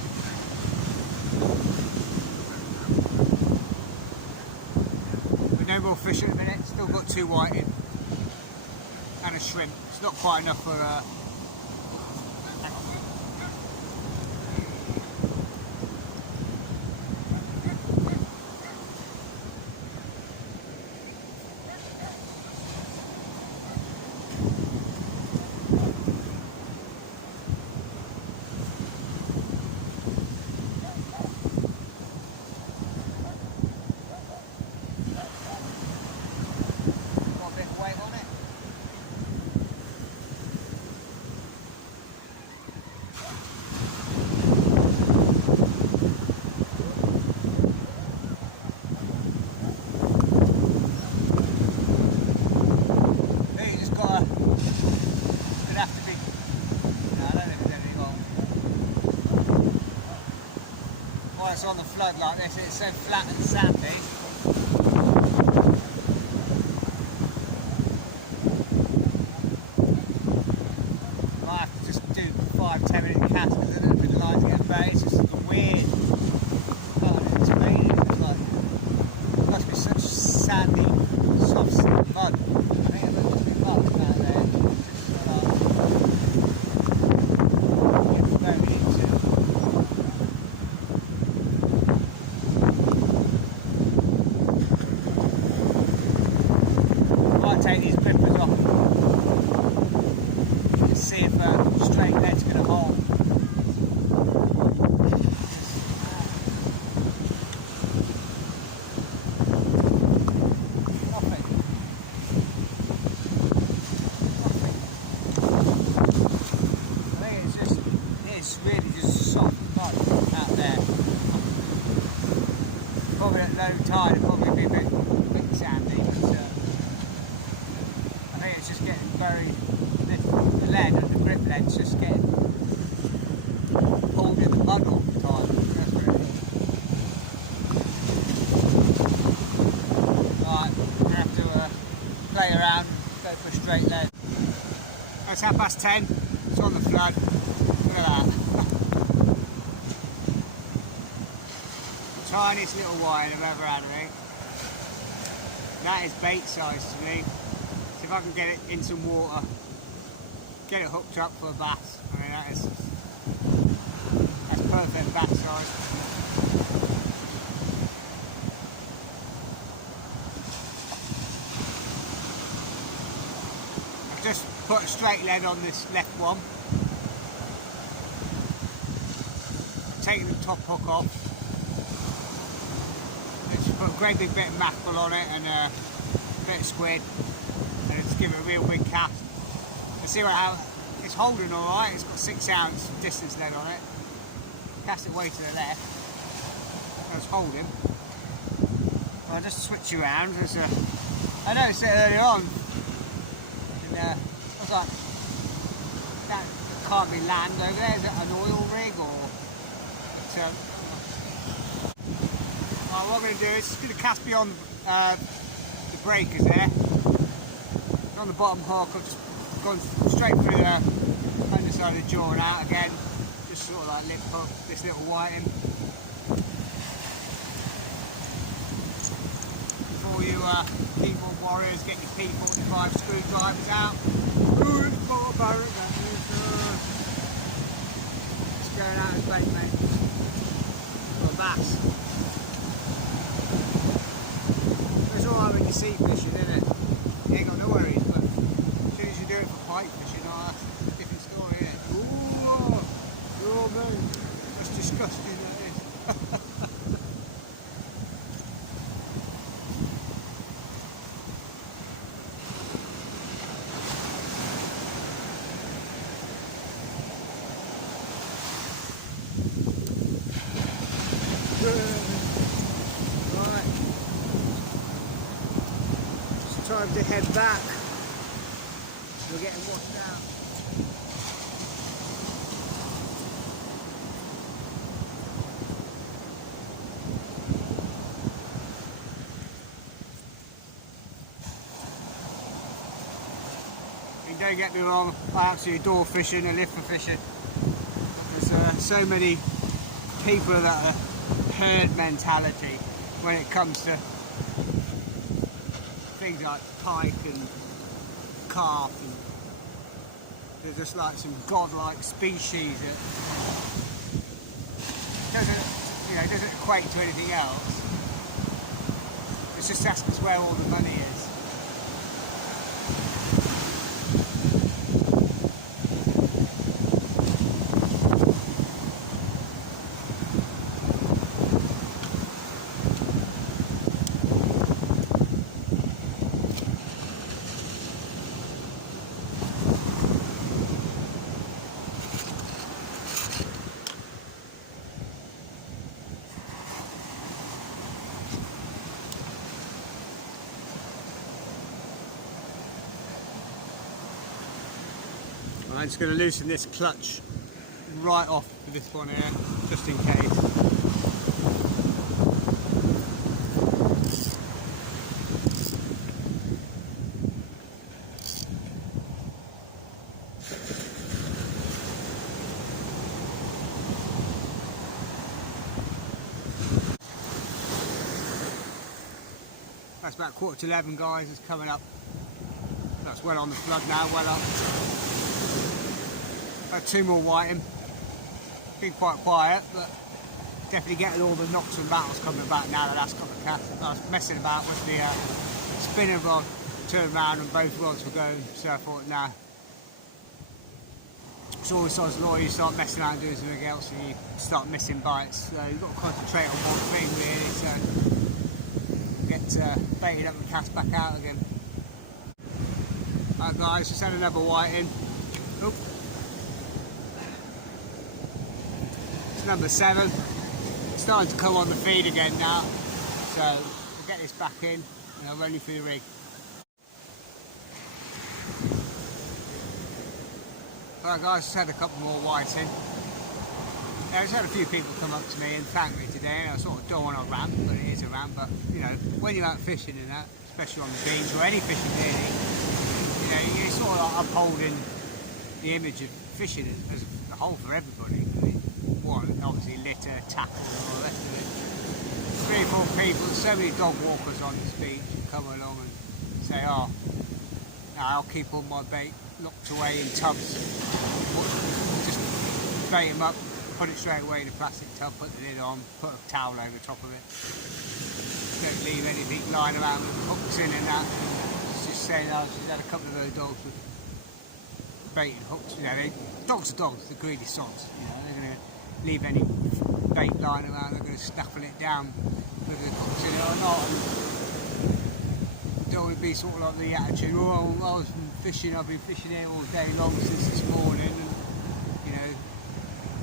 But no more fish at the minute. Still got 2 whiting and a shrimp. It's not quite enough for it's on the flood like this, it's so flat and sandy. Might have to just do 5-10 minute cast because I don't know if the line's getting bait. It's just a weird. It's raining. It's like it must be such sandy, soft mud. I think it must be mud down there. It's very into. Might take these grippers off. Let's see if straight lead's going to hold. Probably at low tide it'll probably be a bit sandy, but I think it's just getting buried. The lead and the grip lead's just getting pulled in the mud all the time. That's what it is. Right, we're going to have to play around, go for a straight lead. It's 10:30, it's on the flood. Look at that. Tiniest little wine I've ever had, I think. That is bait size to me. So if I can get it in some water, get it hooked up for a bass, I mean that's perfect bass size. I've just put a straight lead on this left one. I've taken the top hook off. Put a great big bit of mackerel on it and a bit of squid, and just give it a real big cast. And see how it's holding alright. It's got 6 ounce distance lead on it. Cast it way to the left. That's holding. I'll just switch you around. I noticed it earlier on. And, I was like, that can't be land over there. Is it an oil rig or? Right, what I'm going to do is just going to cast beyond the breakers there. On the bottom hook, I've just gone straight through the underside of the jaw and out again. Just sort of like lip hook this little whiting. Before you keyboard warriors get your P45 screwdrivers out. Ooh, it's got a barrel that is. It's going out as bait, mate. For a bass. It's alright when you sea fishing, isn't it? You ain't got no worries, but as soon as you do it for pike fishing, that's a different story, isn't it? Ooh, oh man, that's disgusting, that is. Time to head back. We're getting washed out. And don't get me wrong, I absolutely adore fishing and live for fishing. There's so many people that are herd mentality when it comes to things like pike and carp, and they're just like some godlike species that doesn't equate to anything else. It's just that's where all the money is. I'm just going to loosen this clutch right off for this one here, just in case. That's about 11:15, guys. It's coming up. That's well on the flood now, well up. About 2 more whiting. Been quite quiet, but definitely getting all the knocks and battles coming back now the last couple of casts. I was messing about with the spinner rod, turned around and both rods were going, so I thought, nah. It's always so law, you start messing around doing something else and you start missing bites. So you've got to concentrate on one thing really, so get baited up and cast back out again. Alright guys, just had another white in. Oop. It's number 7. It's starting to come on the feed again now, so we'll get this back in and I'll run you through the rig. Alright guys, just had a couple more whites in. I just had a few people come up to me and thank me today, and I sort of don't want to rant, but it is a rant. But you know, when you're out fishing and that, especially on the beach or any fishing really, you know, you're sort of like upholding the image of fishing as a whole for everybody. I mean, one, obviously litter, tackle and all the rest of it. 3 or 4 people, so many dog walkers on this beach come along and say, oh, no, I'll keep all my bait locked away in tubs. Just bait them up, put it straight away in a plastic tub, put the lid on, put a towel over the top of it. Don't leave anything lying around with hooks in and that. It's just saying, oh, she's had a couple of those dogs with bait and hooks. You know, dogs are dogs, they're greedy sods. You know, they're going to leave any bait lying around, they're going to snaffle it down, whether the hooks in it or not. Don't want to be sort of like the attitude, oh, I was fishing, I've been fishing here all day long since this morning, and you know,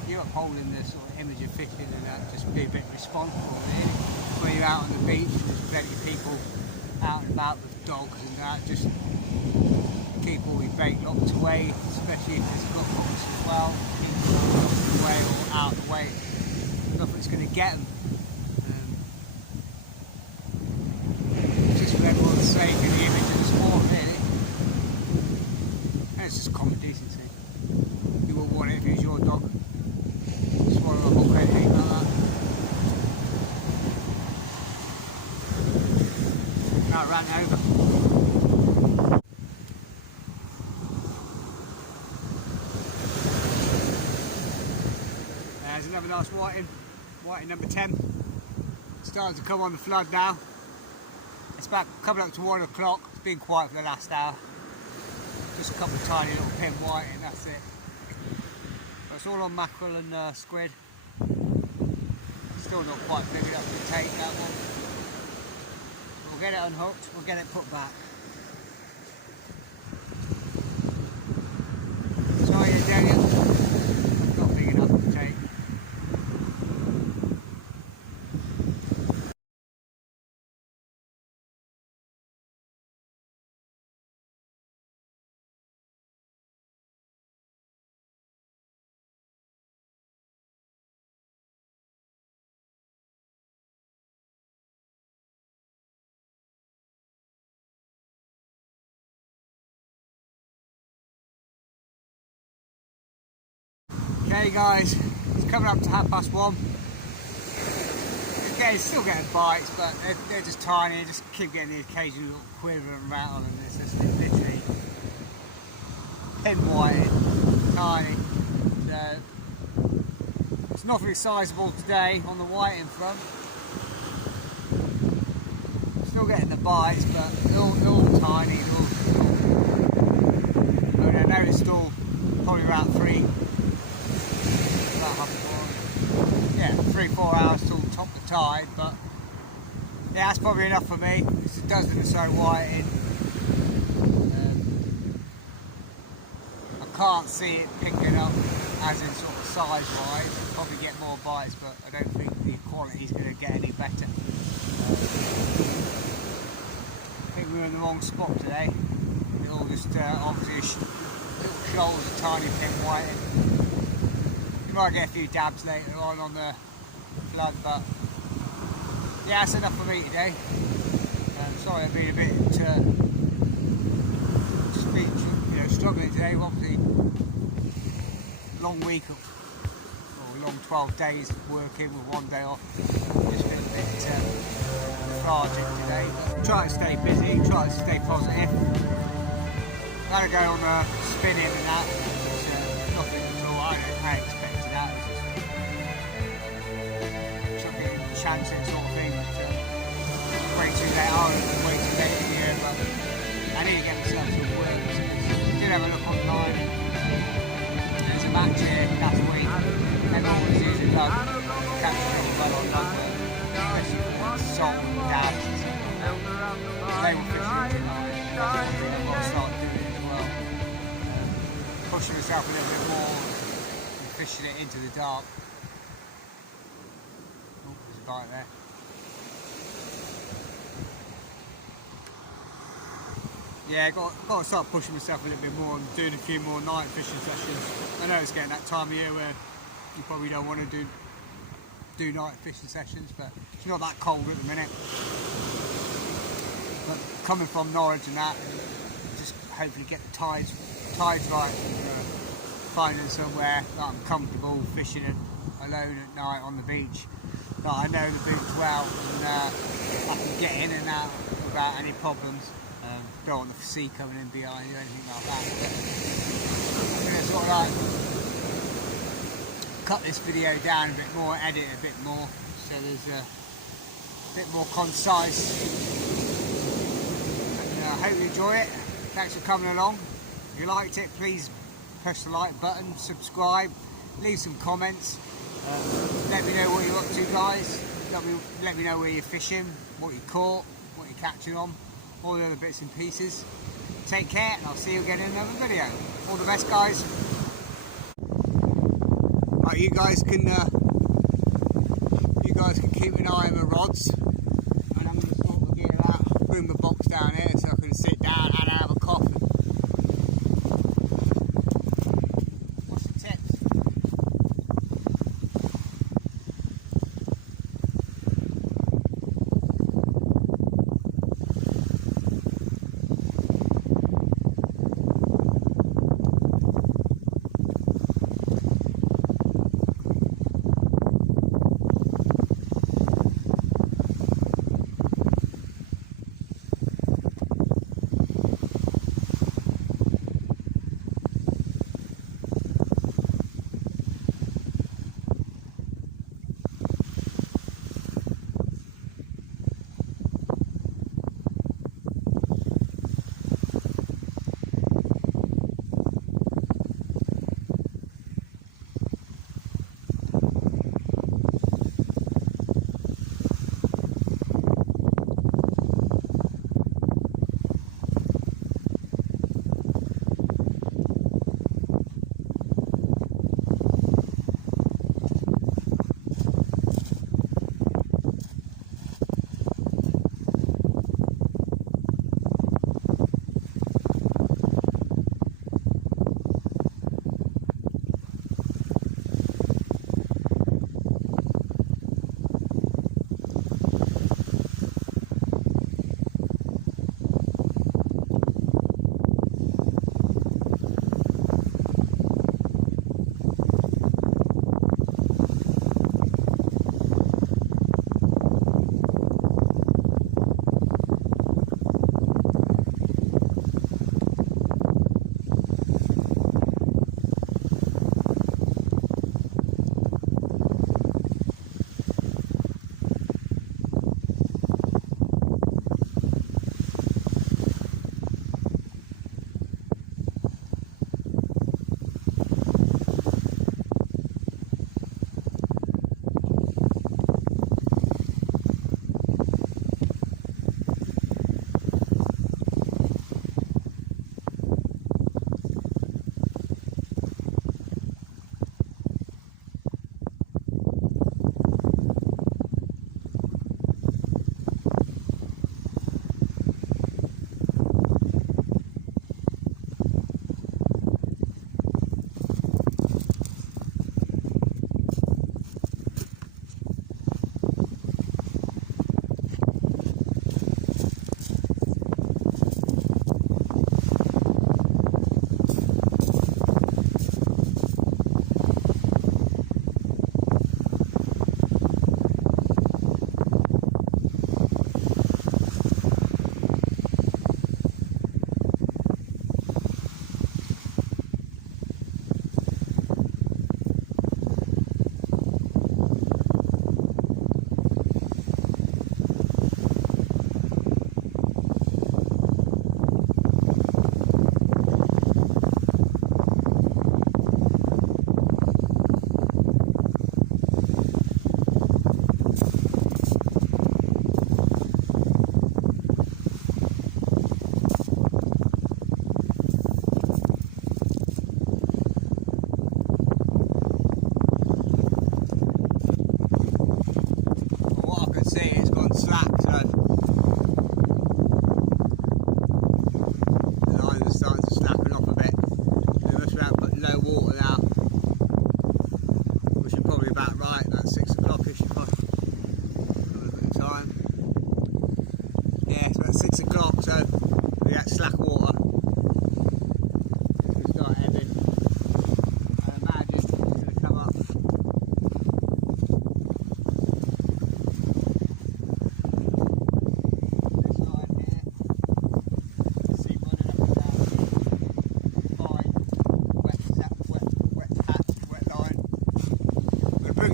you're upholding the sort of image of fishing and that, just be a bit responsible really. When you're out on the beach, there's plenty of people out and about with dogs and that, just keep all your bait locked away, especially if it's got hooks as well, keep them locked away or out of the way, nothing's going to get them. Just for everyone's sake and the image of the sport really. And it's just common decency. You wouldn't want it if it was your dog. Swallow a hook or anything like that. Now it ran over. There's another nice whiting. Whiting number 10. Starting to come on the flood now. It's about coming up to 1 o'clock. It's been quiet for the last hour. Just a couple of tiny little pin whiting, that's it. But it's all on mackerel and squid. Still not quite big enough to take that one. We'll get it unhooked, we'll get it put back. Sorry, Daniel. Not big enough to take. Okay guys, it's coming up to 1:30. It's still getting bites, but they're just tiny, just keep getting the occasional little quiver and rattle, and it's just literally pin white, tiny. So it's nothing sizable today on the whiting front. Still getting the bites, but they're all tiny. I know it's still probably around 3. Yeah, 3-4 hours till top the tide, but yeah, that's probably enough for me. It's a dozen or so whiting. I can't see it picking up as in sort of size wise. I'll probably get more bites, but I don't think the quality is going to get any better. I think we're in the wrong spot today. It all just obviously little shoals of tiny pin whiting. Might get a few dabs later on the flood, but yeah, that's enough for me today. Sorry I've been a bit just been struggling today. Obviously long week or long 12 days working with 1 day off. Just been a bit lethargic today. Try to stay busy, try to stay positive. Gotta go on the spinning and that. It's nothing at all. I expected that. It's just chucking, chancing sort of thing. Way too late. I was way too late in the year, but I need to get myself some work. I did have a look online. There's a match here last week. Everyone was using love. Catching really well on love, especially with salt and dabs and stuff. They were fishing tonight. That's one thing I've got to start doing as well. Pushing myself a little bit more and fishing it into the dark. Oh, there's a bite there. Yeah, got to start pushing myself a little bit more and doing a few more night fishing sessions. I know it's getting that time of year where you probably don't want to do night fishing sessions, but it's not that cold at the minute. But coming from Norwich and that, just hopefully get the tides right, finding somewhere that I'm comfortable fishing alone at night on the beach. That I know the beach well and I can get in and out without any problems. Don't want the sea coming in behind you or anything like that. I'm going to sort of like cut this video down a bit more, edit a bit more, so there's a bit more concise. And I hope you enjoy it. Thanks for coming along. If you liked it, please press the like button, subscribe, leave some comments. Let me know what you're up to, guys. Let me know where you're fishing, what you caught, what you're catching on. All the other bits and pieces. Take care, and I'll see you again in another video. All the best, guys. Right, you guys can keep an eye on my rods, and I'm going to sort the gear out, bring my box down here so I can sit down and have a coffee. What's the tips?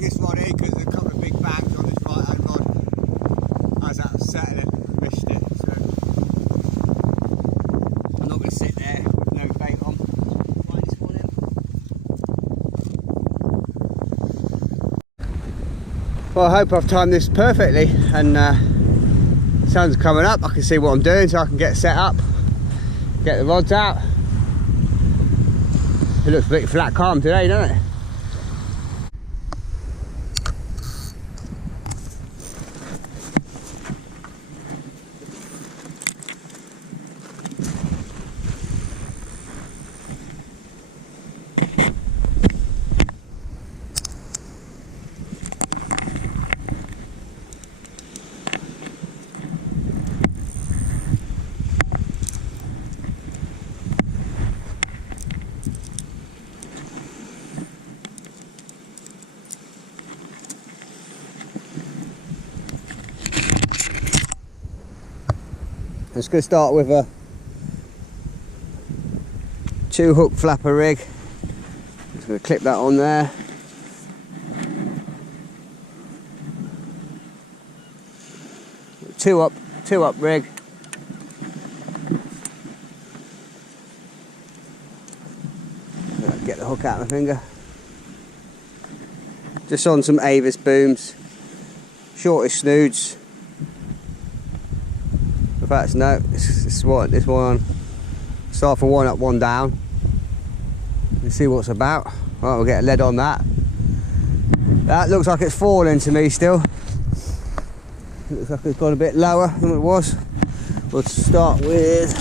this rod here because there's a couple of big bangs on this right hand rod as that was settling and missed it, so I'm not going to sit there with no bait on. Find this one in. Well, I hope I've timed this perfectly and the sun's coming up. I can see what I'm doing so I can get set up, get the rods out. It looks a bit flat calm today, doesn't it? I'm just going to start with a 2-hook flapper rig. Just going to clip that on there. Two up rig. Get the hook out of my finger. Just on some Avis booms, shortish snoods. In fact, no, this one. Start for one up, one down. Let's see what's about. Right, we'll get a lead on that. That looks like it's falling to me still. Looks like it's gone a bit lower than it was. We'll start with,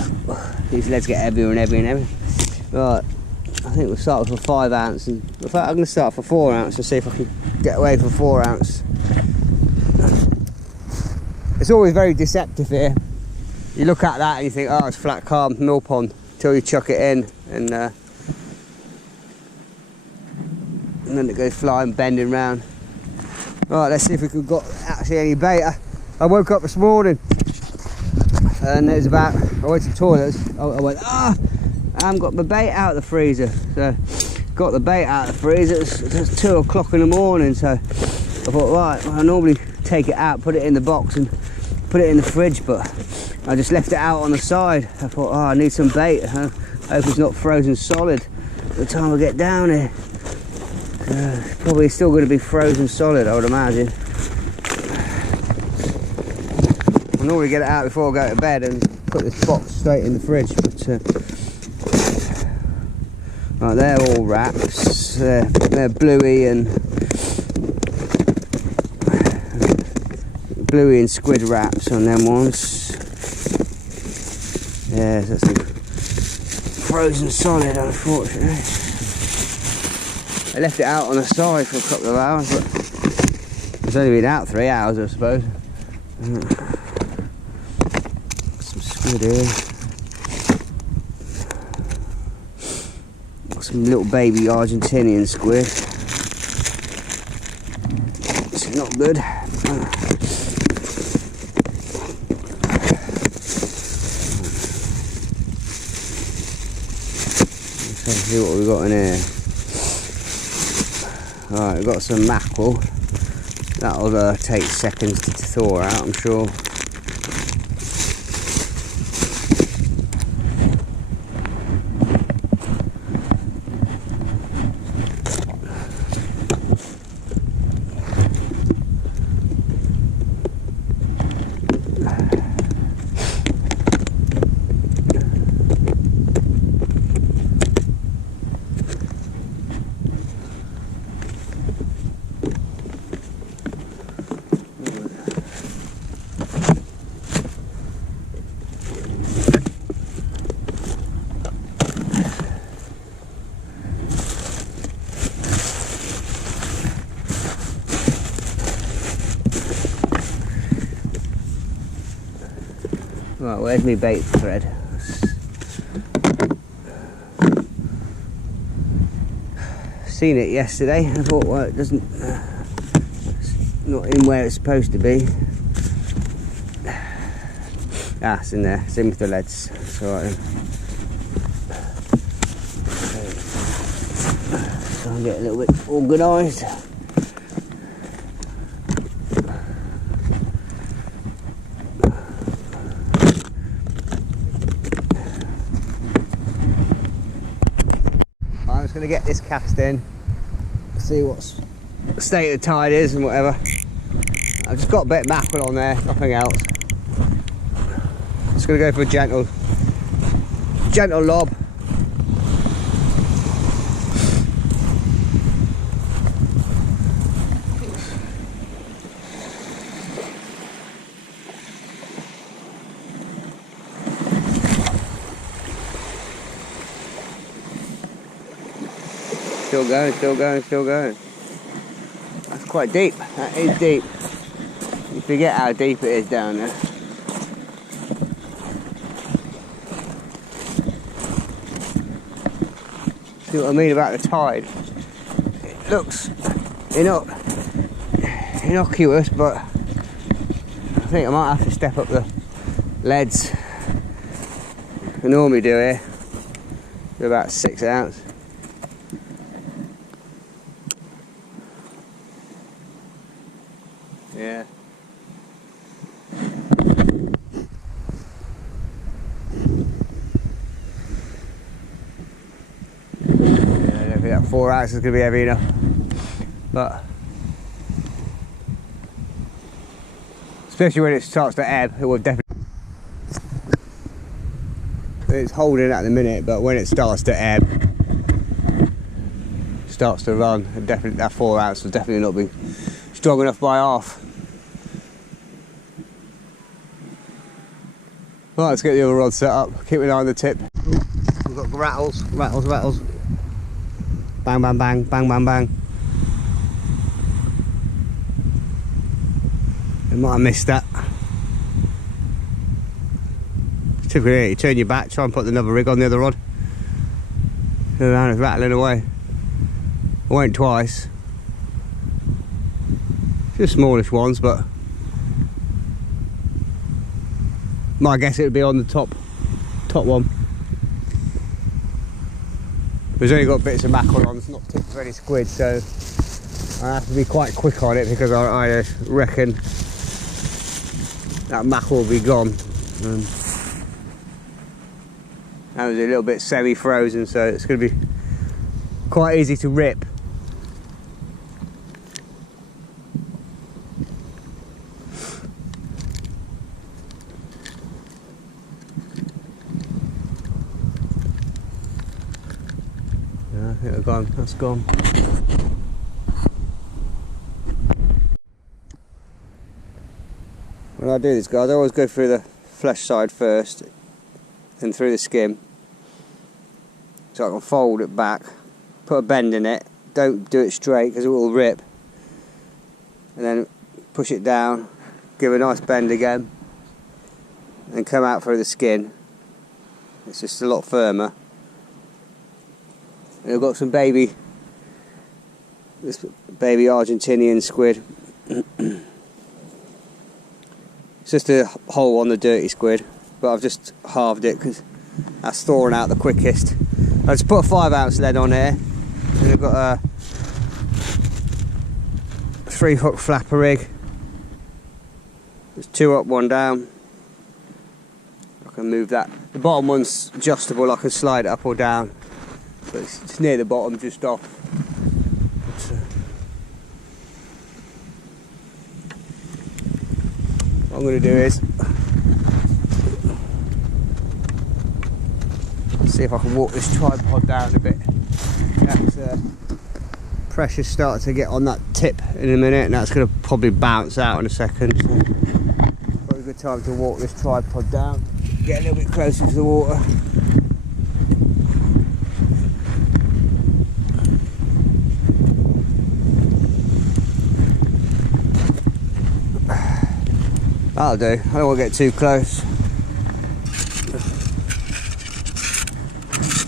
these leads get heavier and heavier and heavier. Right, I think we'll start with a 5 ounce. And in fact, I'm going to start for 4 ounce to see if I can get away from 4 ounce. It's always very deceptive here. You look at that and you think, oh, it's flat calm mill pond, until you chuck it in and then it goes flying, bending round. Right, let's see if we could got actually any bait. I woke up this morning and it was about, I went to the toilet, I went, I haven't got my bait out of the freezer. So got the bait out of the freezer, it's 2 o'clock in the morning, so I thought, right, well, I normally take it out, put it in the box and put it in the fridge, but I just left it out on the side. I thought, oh, I need some bait. I hope it's not frozen solid by the time I get down here. It's probably still going to be frozen solid, I would imagine. I normally get it out before I go to bed and put this box straight in the fridge, but right, they're all wraps. They're bluey and squid wraps on them ones. Yeah, that's frozen solid, unfortunately. I left it out on the side for a couple of hours, but it's only been out 3 hours, I suppose. Some squid here. Got some little baby Argentinian squid. It's not good. Let's see what we've got in here. Right, we've got some mackerel. That'll take seconds to thaw out, I'm sure. Right, where's my bait thread? Seen it yesterday. I thought, well, it doesn't. It's not in where it's supposed to be. Ah, it's in there. It's in with the leads. It's alright. Try and get a little bit organised. just going to get this cast in, see what the state of the tide is and whatever. I've just got a bit of mackerel on there, nothing else. Just going to go for a gentle lob. Still going, still going, still going. That's quite deep. That is deep. You forget how deep it is down there. See what I mean about the tide? It looks innocuous, but I think I might have to step up the leads. I normally do here. Do about 6 ounce. Yeah. I don't think that 4 ounce is going to be heavy enough, but especially when it starts to ebb, it will definitely. It's holding at the minute, but when it starts to ebb, starts to run, definitely that 4 ounce will definitely not be strong enough by half. Right, let's get the other rod set up. Keep an eye on the tip. We've got rattles. Bang, bang, bang, bang, bang, bang. I might have missed that. Typically, you turn your back, try and put another rig on the other rod. And around, it's rattling away. I went twice. Just smallish ones, but my guess it would be on the top one. There's only got bits of mackerel on, it's not tipped for any squid, so I have to be quite quick on it because I reckon that mackerel will be gone. That was a little bit semi-frozen, so it's going to be quite easy to rip. I think they're gone, that's gone. When I do this, guys, I always go through the flesh side first, then through the skin, so I can fold it back, put a bend in it, don't do it straight because it will rip, and then push it down, give a nice bend again, and come out through the skin. It's just a lot firmer. And I've got some baby Argentinian squid. It's just a hole on the dirty squid, but I've just halved it because that's thawing out the quickest. I just put a 5 ounce lead on here, and I've got a 3-hook flapper rig. There's 2 up, 1 down. I can move that. The bottom one's adjustable, I can slide it up or down. But it's near the bottom, just off. What I'm going to do is see if I can walk this tripod down a bit. That's pressure's starting to get on that tip in a minute, and that's going to probably bounce out in a second. So probably a good time to walk this tripod down, get a little bit closer to the water. That'll do. I don't want to get too close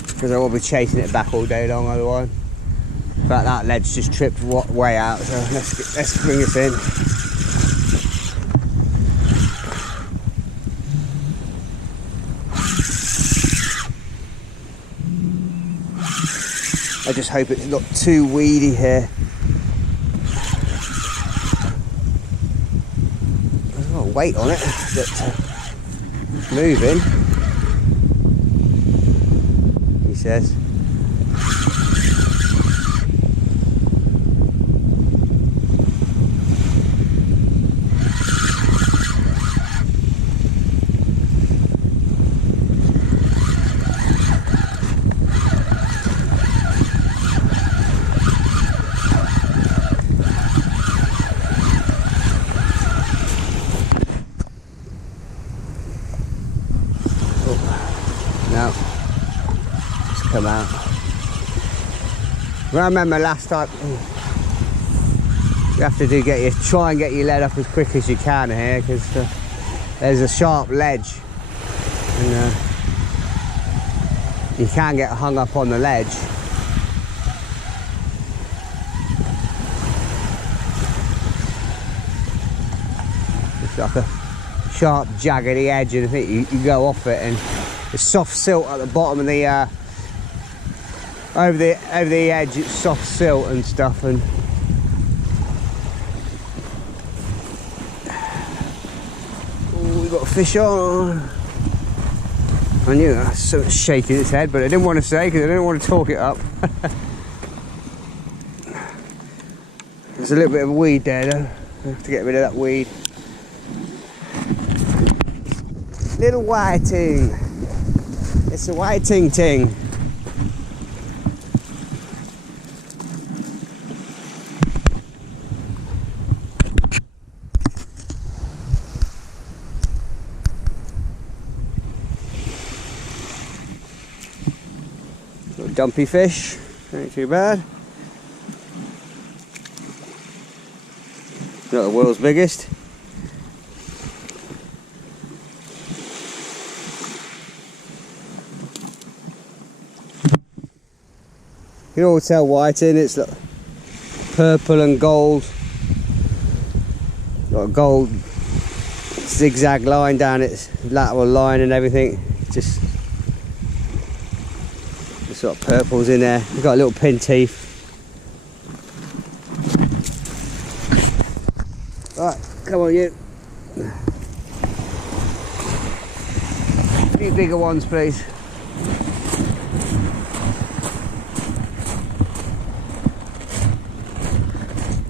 because I will be chasing it back all day long otherwise. In fact, that lead's just tripped way out, so let's bring this in. I just hope it's not too weedy here. Weight on it, but moving, he says. No, it's come out. Well, I remember last time, you have to try and get your lead up as quick as you can here, because there's a sharp ledge, and you can get hung up on the ledge. It's like a sharp, jaggedy edge, and I think you go off it, and the soft silt at the bottom of the over the edge, it's soft silt and stuff, and oh, we got a fish on. I knew that, so it's shaking its head, but I didn't want to say because I didn't want to talk it up. There's a little bit of a weed there though. I have to get rid of that weed. Little whiting. It's a whiting ting. Little dumpy fish, ain't too bad. Not the world's biggest. You can all tell whiting, it's like purple and gold. Got a gold zigzag line down its lateral line and everything. Just sort of purples in there. You've got little pin teeth. Right, come on you. A few bigger ones please.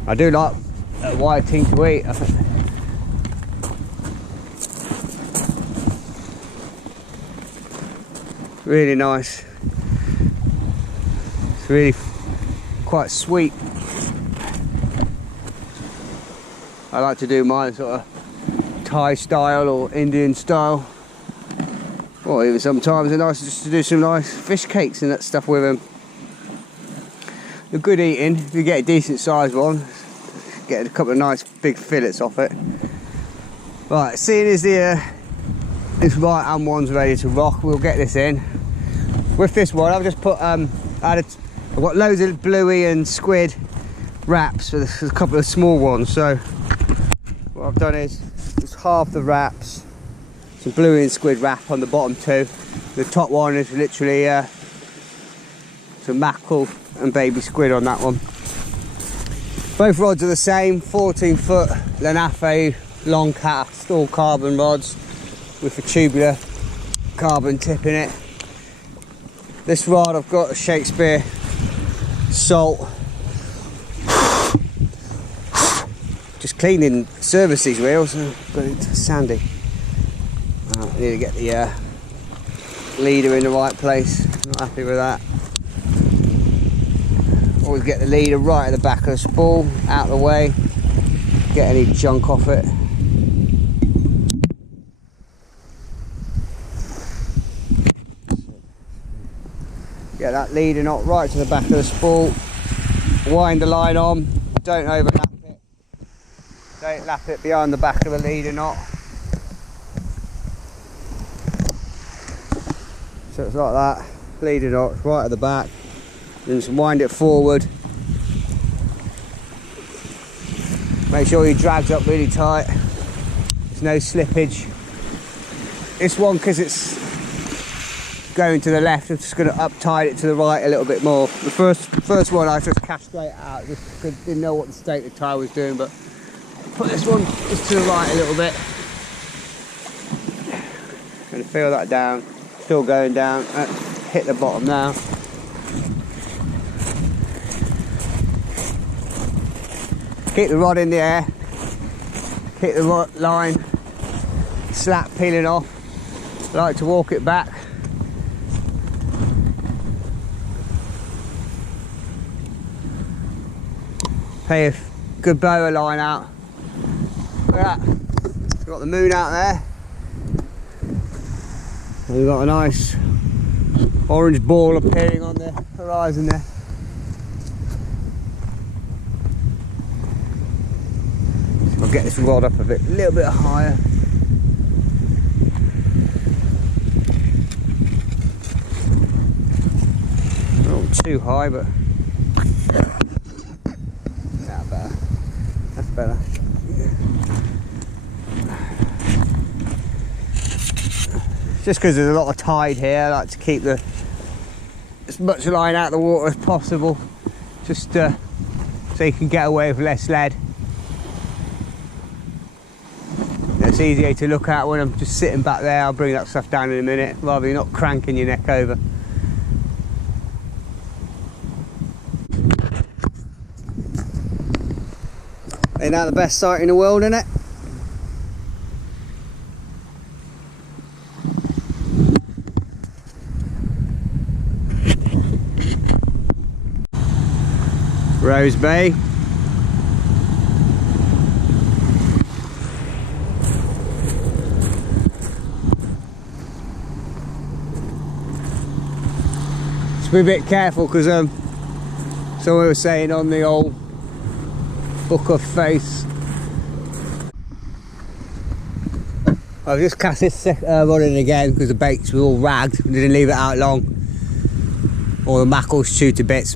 I do like whiting to eat. Really nice. It's really quite sweet. I like to do mine sort of Thai style or Indian style. Or even sometimes it's nice just to do some nice fish cakes and that stuff with them. They're good eating if you get a decent sized one. Get a couple of nice big fillets off it. Right, seeing as this right hand one's ready to rock, we'll get this in. With this one, I've just put I've got loads of bluey and squid wraps for a couple of small ones. So what I've done is just half the wraps, some bluey and squid wrap on the bottom two. The top one is literally some mackerel and baby squid on that one. Both rods are the same, 14-foot Lineaeffe long cast, all carbon rods with a tubular carbon tip in it. This rod I've got a Shakespeare salt. Just cleaning, service these wheels, but it's sandy. I need to get the leader in the right place. Not happy with that. Always get the leader right at the back of the spool, out of the way, get any junk off it. Get that leader knot right to the back of the spool, wind the line on, don't overlap it, don't lap it behind the back of the leader knot. So it's like that, leader knot right at the back. Then just wind it forward. Make sure your drag's up really tight. There's no slippage. This one, because it's going to the left, I'm just going to uptide it to the right a little bit more. The first one I just cast straight out, just didn't know what the state the tie was doing, but put this one just to the right a little bit. Going to feel that down. Still going down. Hit the bottom now. Keep the rod in the air, keep the line slack peeling off. I like to walk it back. Pay a good blow of line out. Look at that. We've got the moon out there. And we've got a nice orange ball appearing on the horizon there. I'll get this rod up a little bit higher. Not too high, but that's better. That's better. Just because there's a lot of tide here, I like to keep as much line out of the water as possible, just so you can get away with less lead. It's easier to look at when I'm just sitting back there. I'll bring that stuff down in a minute, rather than not cranking your neck over. Ain't that the best sight in the world, isn't it? Rose Bay. Just be a bit careful because someone was saying on the old book of face. I've just cast this rod in again because the baits were all ragged. We didn't leave it out long. All the mackerels chewed to bits.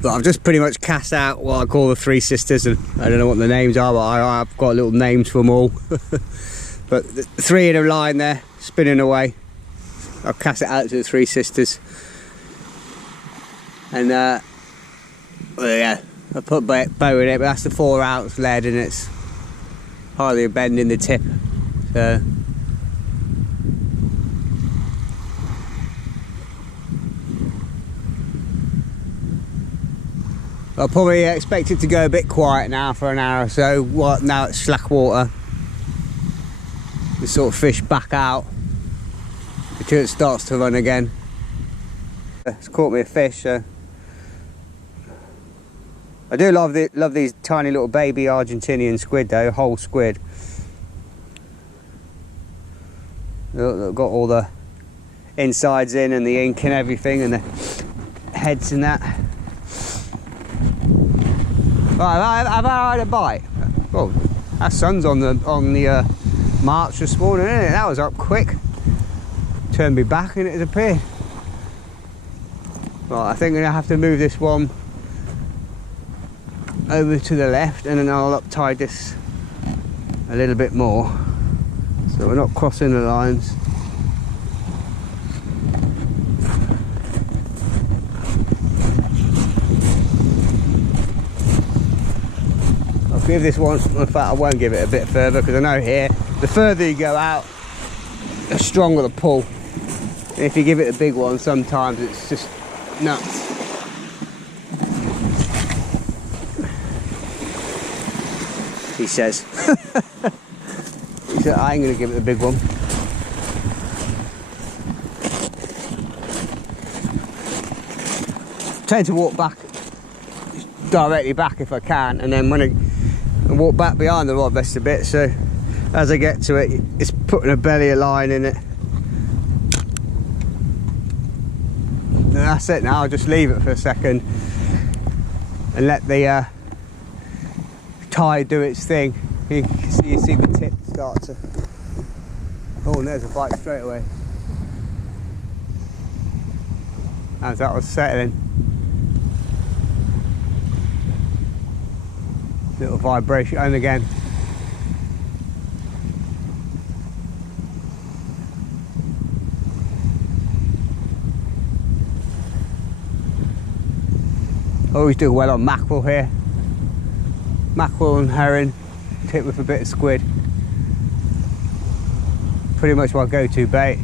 But I've just pretty much cast out what I call the three sisters, and I don't know what the names are, but I've got little names for them all. But the three in a line there, spinning away. I'll cast it out to the three sisters. And well, yeah, I put bow in it, but that's the 4 ounce lead, and it's hardly a bend in the tip. So I'll probably expect it to go a bit quiet now for an hour or so. Now it's slack water. We sort of fish back out until it starts to run again. It's caught me a fish. I do love these tiny little baby Argentinian squid though, whole squid. They've got all the insides in and the ink and everything, and the heads and that. Right, have I had a bite? Oh, that sun's on the march this morning, isn't it? That was up quick. Turned me back and it appeared. Right, I think I'm gonna have to move this one over to the left, and then I'll uptide this a little bit more, so we're not crossing the lines. Give this one, in fact I won't give it a bit further, because I know here the further you go out the stronger the pull, and if you give it a big one sometimes it's just nuts. He says. He said I ain't gonna give it a big one. I tend to walk back directly back if I can, and then when I walk back behind the rod rest a bit, so as I get to it, it's putting a belly of line in it. And that's it now. I'll just leave it for a second and let the tide do its thing. You see the tip start to... Oh, and there's a bite straight away. As that was settling. Little vibration, and again. Always do well on mackerel here. Mackerel and herring, tip with a bit of squid. Pretty much my go-to bait.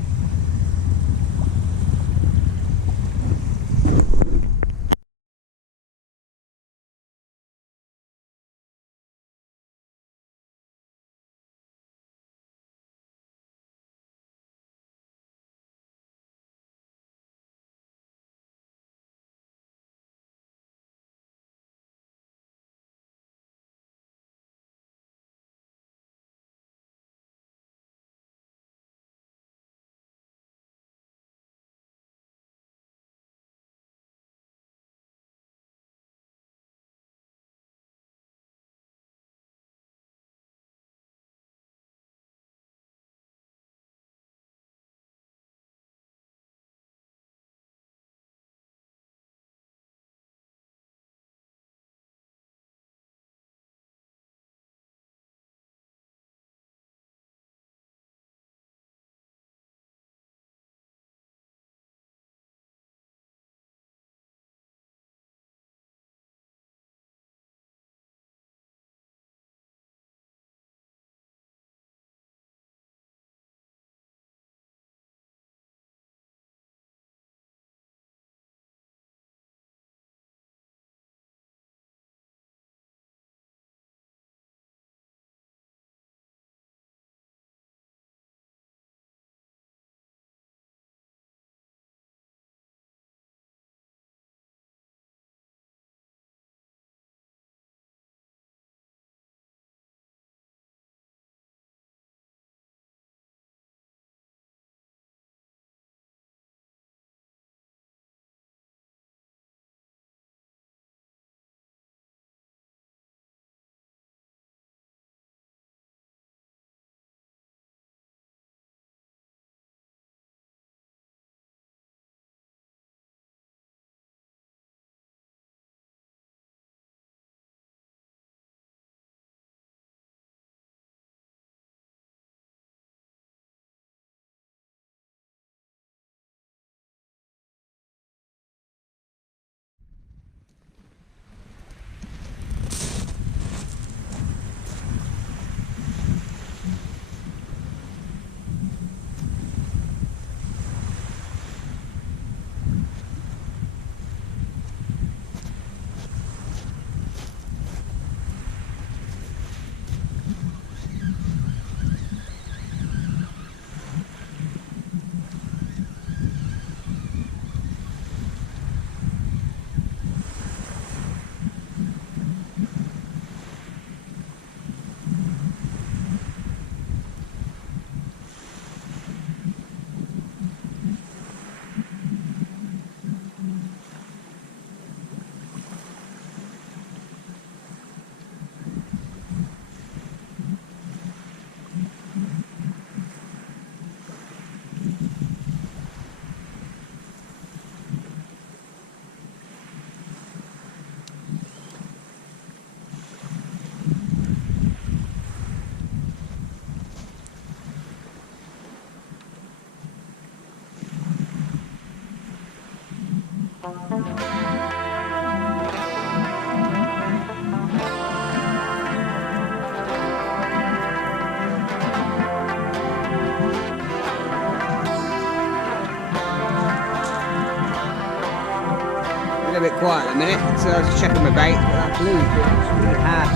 little bit quiet at the minute, so I was just checking my bait. But that blue is really hard.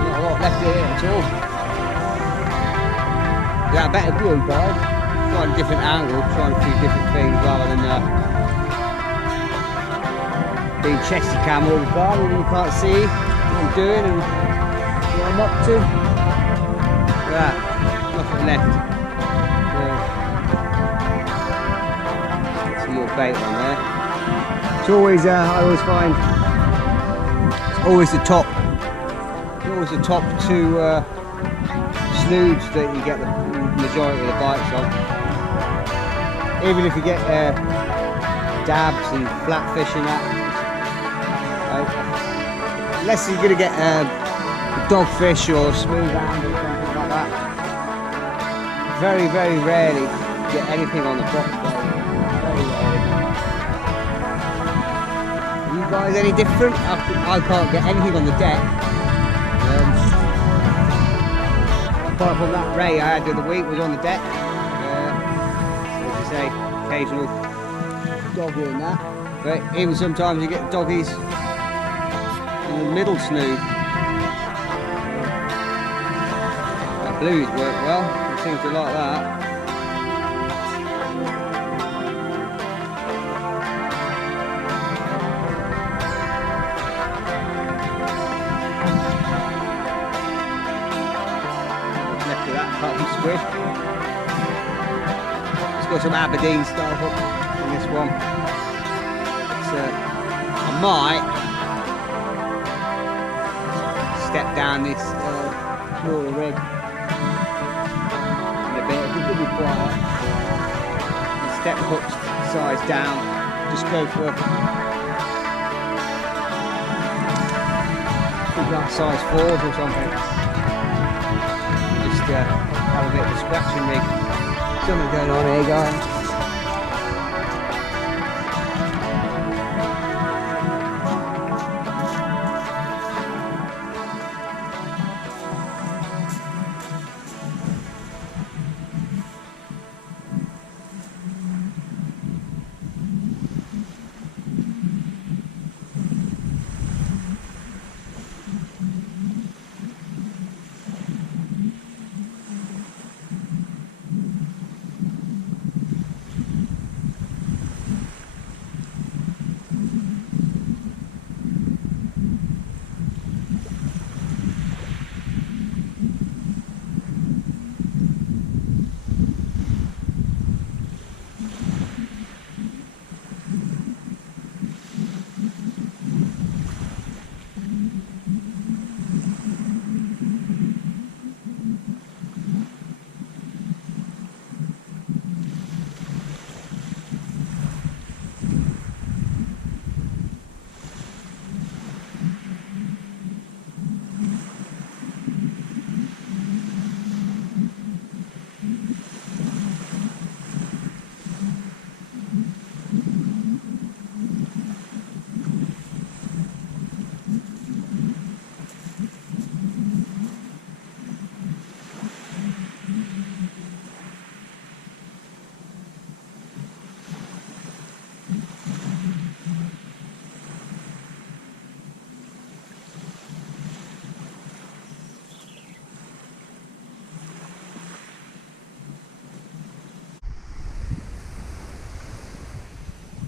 Not a lot left here at all. Yeah, better blue, guys. Trying a different angle, trying a few different things rather than being chesty cam all the time and you can't see what I'm doing and what I'm up to. Look at that, nothing left. Some more bait on there. It's always, I always find, it's always the top. It's always the top two snoods that you get the majority of the bites on. Even if you get dabs and flatfish and that, unless you're going to get dogfish or smooth hand or something like that, very, very rarely get anything on the bottom. Very rarely. Are you guys any different? I can't get anything on the deck. Apart from that ray I had the other week was on the deck. As you say, occasional doggy in that. But even sometimes you get doggies in the middle snood. That blues work well. It seems to like that. Squid. It's got some Aberdeen style hook in this one. I might step down this smaller rig in a bit. It could be quiet. Step the hook size down. Just go for like size 4s or something. Just have a bit of a scratching rig. Something going on here, guys.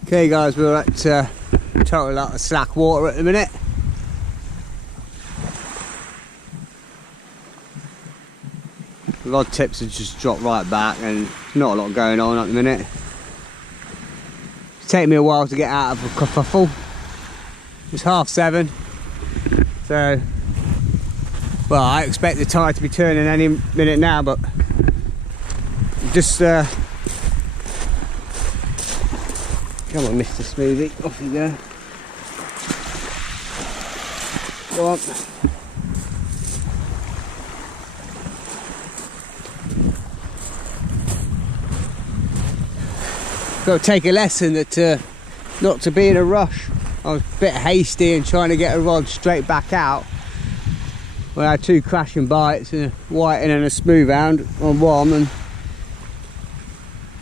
Okay guys, we're at total lot of slack water at the minute. The rod tips have just dropped right back and not a lot going on at the minute. It's taken me a while to get out of a kerfuffle. It's 7:30, so well, I expect the tide to be turning any minute now, but just come on, Mr. Smoothie, off you go. Go on. Got to take a lesson that not to be in a rush. I was a bit hasty and trying to get a rod straight back out. We had 2 crashing bites, a whiting and a smooth hound on one, and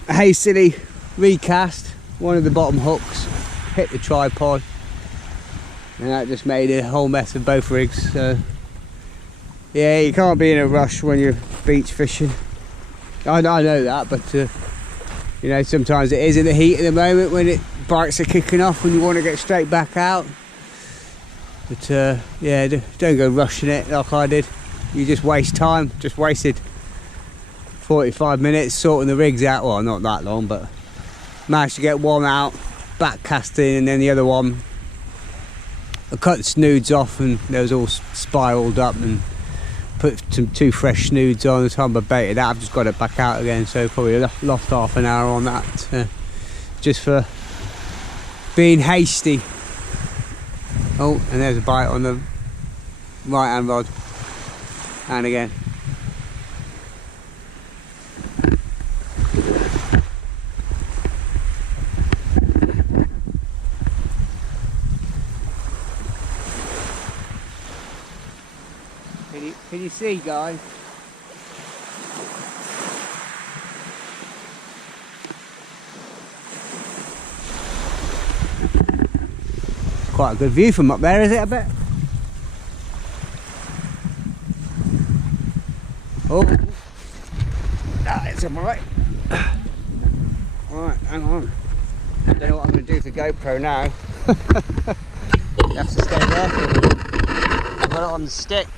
hastily recast one of the bottom hooks hit the tripod, and that just made a whole mess of both rigs. So yeah, you can't be in a rush when you're beach fishing. I know that, but you know, sometimes it is in the heat of the moment when bites are kicking off and you want to get straight back out. But yeah, don't go rushing it like I did. You just waste time. Just wasted 45 minutes sorting the rigs out. Well, not that long, but managed to get one out, back casting, and then the other one I cut the snoods off and they was all spiraled up, and put two fresh snoods on. The time I baited that, I've just got it back out again, so probably lost half an hour on that, just for being hasty. Oh, and there's a bite on the right hand rod, and again. Can you see, guys? Quite a good view from up there, is it, I bet? Oh, it's alright. Alright, hang on. I don't know what I'm going to do with the GoPro now. You have to stay there. I've got it on the stick.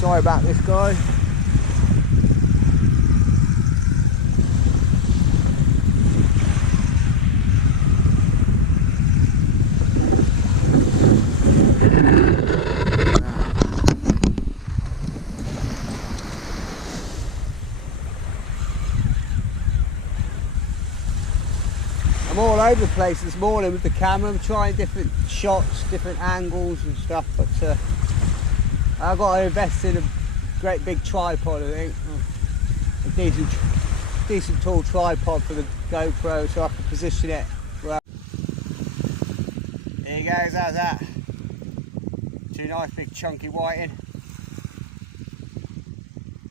Sorry about this, guys. I'm all over the place this morning with the camera. I'm trying different shots, different angles and stuff, but I've got to invest in a great big tripod, I think. A decent tall tripod for the GoPro so I can position it well. There you go, how's that? Two nice big chunky whiting.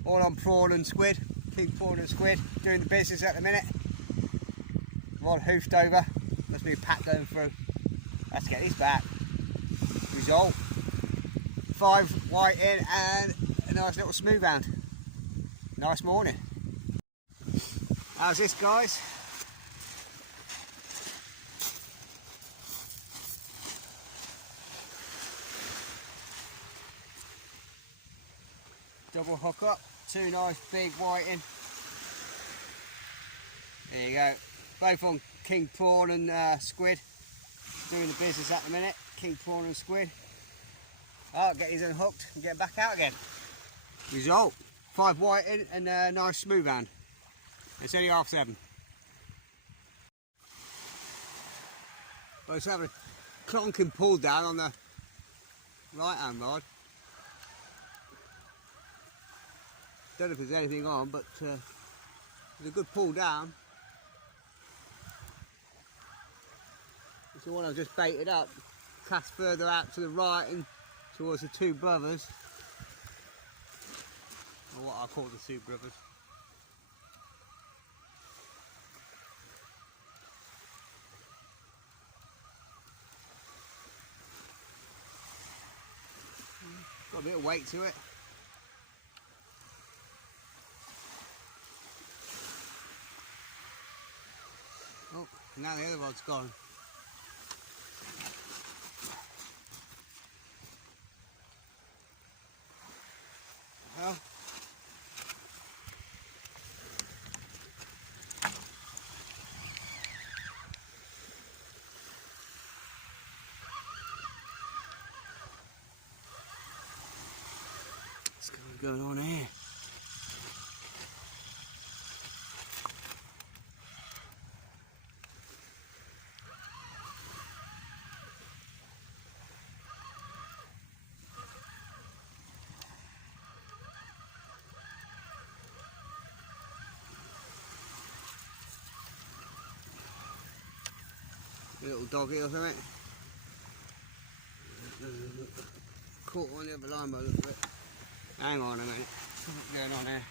All on prawn and squid, king prawn and squid, doing the business at the minute. Rod hoofed over, must be a pack going through. Let's get this back. Result. 5 white in and a nice little smooth round. Nice morning. How's this, guys? Double hook up, 2 nice big white in. There you go. Both on king prawn and squid. Doing the business at the minute. King prawn and squid. I'll get these unhooked and get back out again. Result, 5 white in and a nice smooth hand. It's only 7:30. But let's have a clonking pull down on the right hand rod. Don't know if there's anything on, but there's a good pull down. It's the one I've just baited up. Cast further out to the right and towards the 2 brothers, or what I call the 2 brothers. Got a bit of weight to it. Oh, now the other rod's gone. Well, what's going on here? Little doggy or something. Caught on the other line by the look of it. Hang on a minute. What's going on here?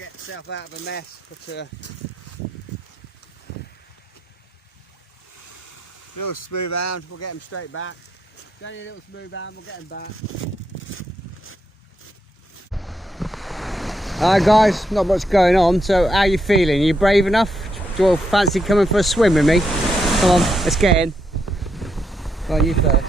get myself out of a mess, but little smooth hound, we'll get him straight back. It's only a little smooth hound, we'll get him back. Alright guys, not much going on, so how are you feeling? Are you brave enough? Do you all fancy coming for a swim with me? Come on, let's get in. Go on, you first.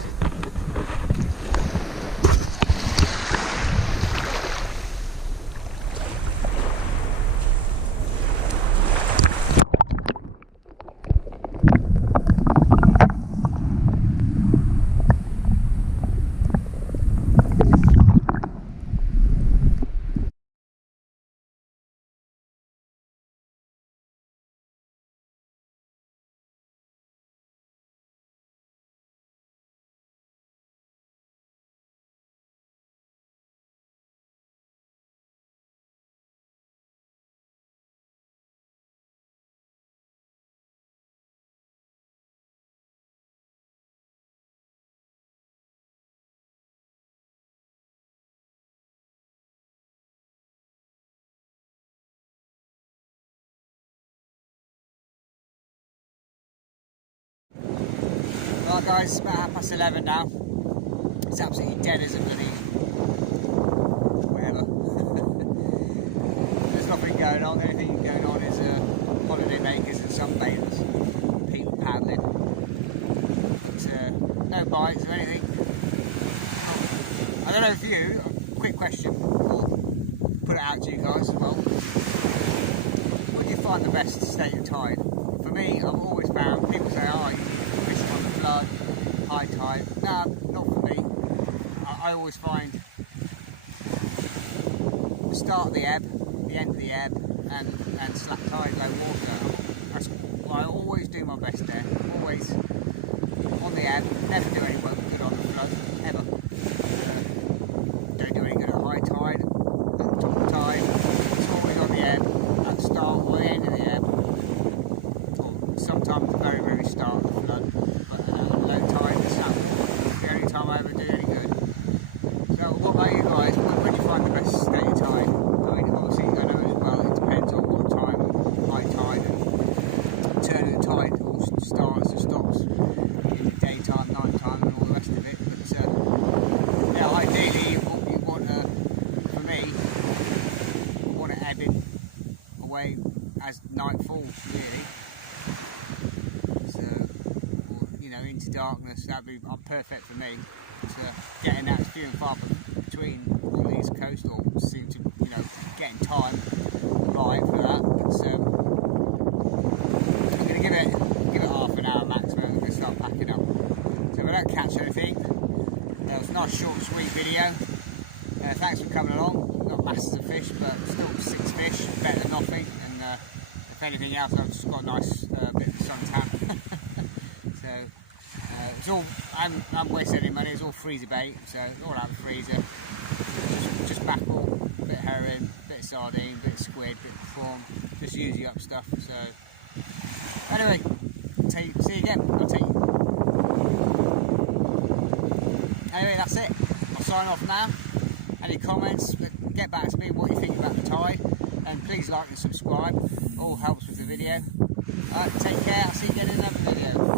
Right guys, it's about 11:30 now. It's absolutely dead as a bloody whatever. There's nothing going on. The only thing going on is holiday makers and sunbathers, people paddling. But, no bites or anything. I don't know if you, a quick question, or put it out to you guys as well. What do you find the best state of tide? For me, I've always found, people say, oh, you fish on the flood, high tide. No, not for me. I always find the start of the ebb, the end of the ebb, and slack tide, low water. That's what I always do my best there. Always on the ebb, never do any work good on the flood, ever. Don't do any good at high tide, at the top of tide. It's always on the ebb, at the start or the end of the ebb. Or sometimes the very, very start of the flood. But low tide and slack water, the only time I ever do any good. So what about you guys? When do you find the best state of tide? I mean, obviously, I know as well, it depends on what time, high tide and turn of the tide all starts and stops in the daytime, night time and all the rest of it. But yeah, ideally, you want for me, you want to ebb in away as night falls, really. So, or, you know, into darkness, that'd be perfect for me. Getting that few and far between on the east coast, or seem to, you know, getting time right for that. But I'm going to give it half an hour maximum. I'm going to start packing up. So if I don't catch anything, that was a nice short sweet video. Thanks for coming along. Not masses of fish, but still 6 fish, better than nothing. And if anything else, I've just got a nice bit of suntan. So it's all, I haven't wasted any money. It's all freezer bait, so it's all out of the freezer. Just mackerel, a bit of herring, a bit of sardine, a bit of squid, a bit of prawn. Just usually up stuff. So anyway, see you again. Anyway, that's it. I'll sign off now. Any comments? Get back to me what you think about the tide, and please like and subscribe. All helps with the video. Alright, take care. I'll see you again in another video.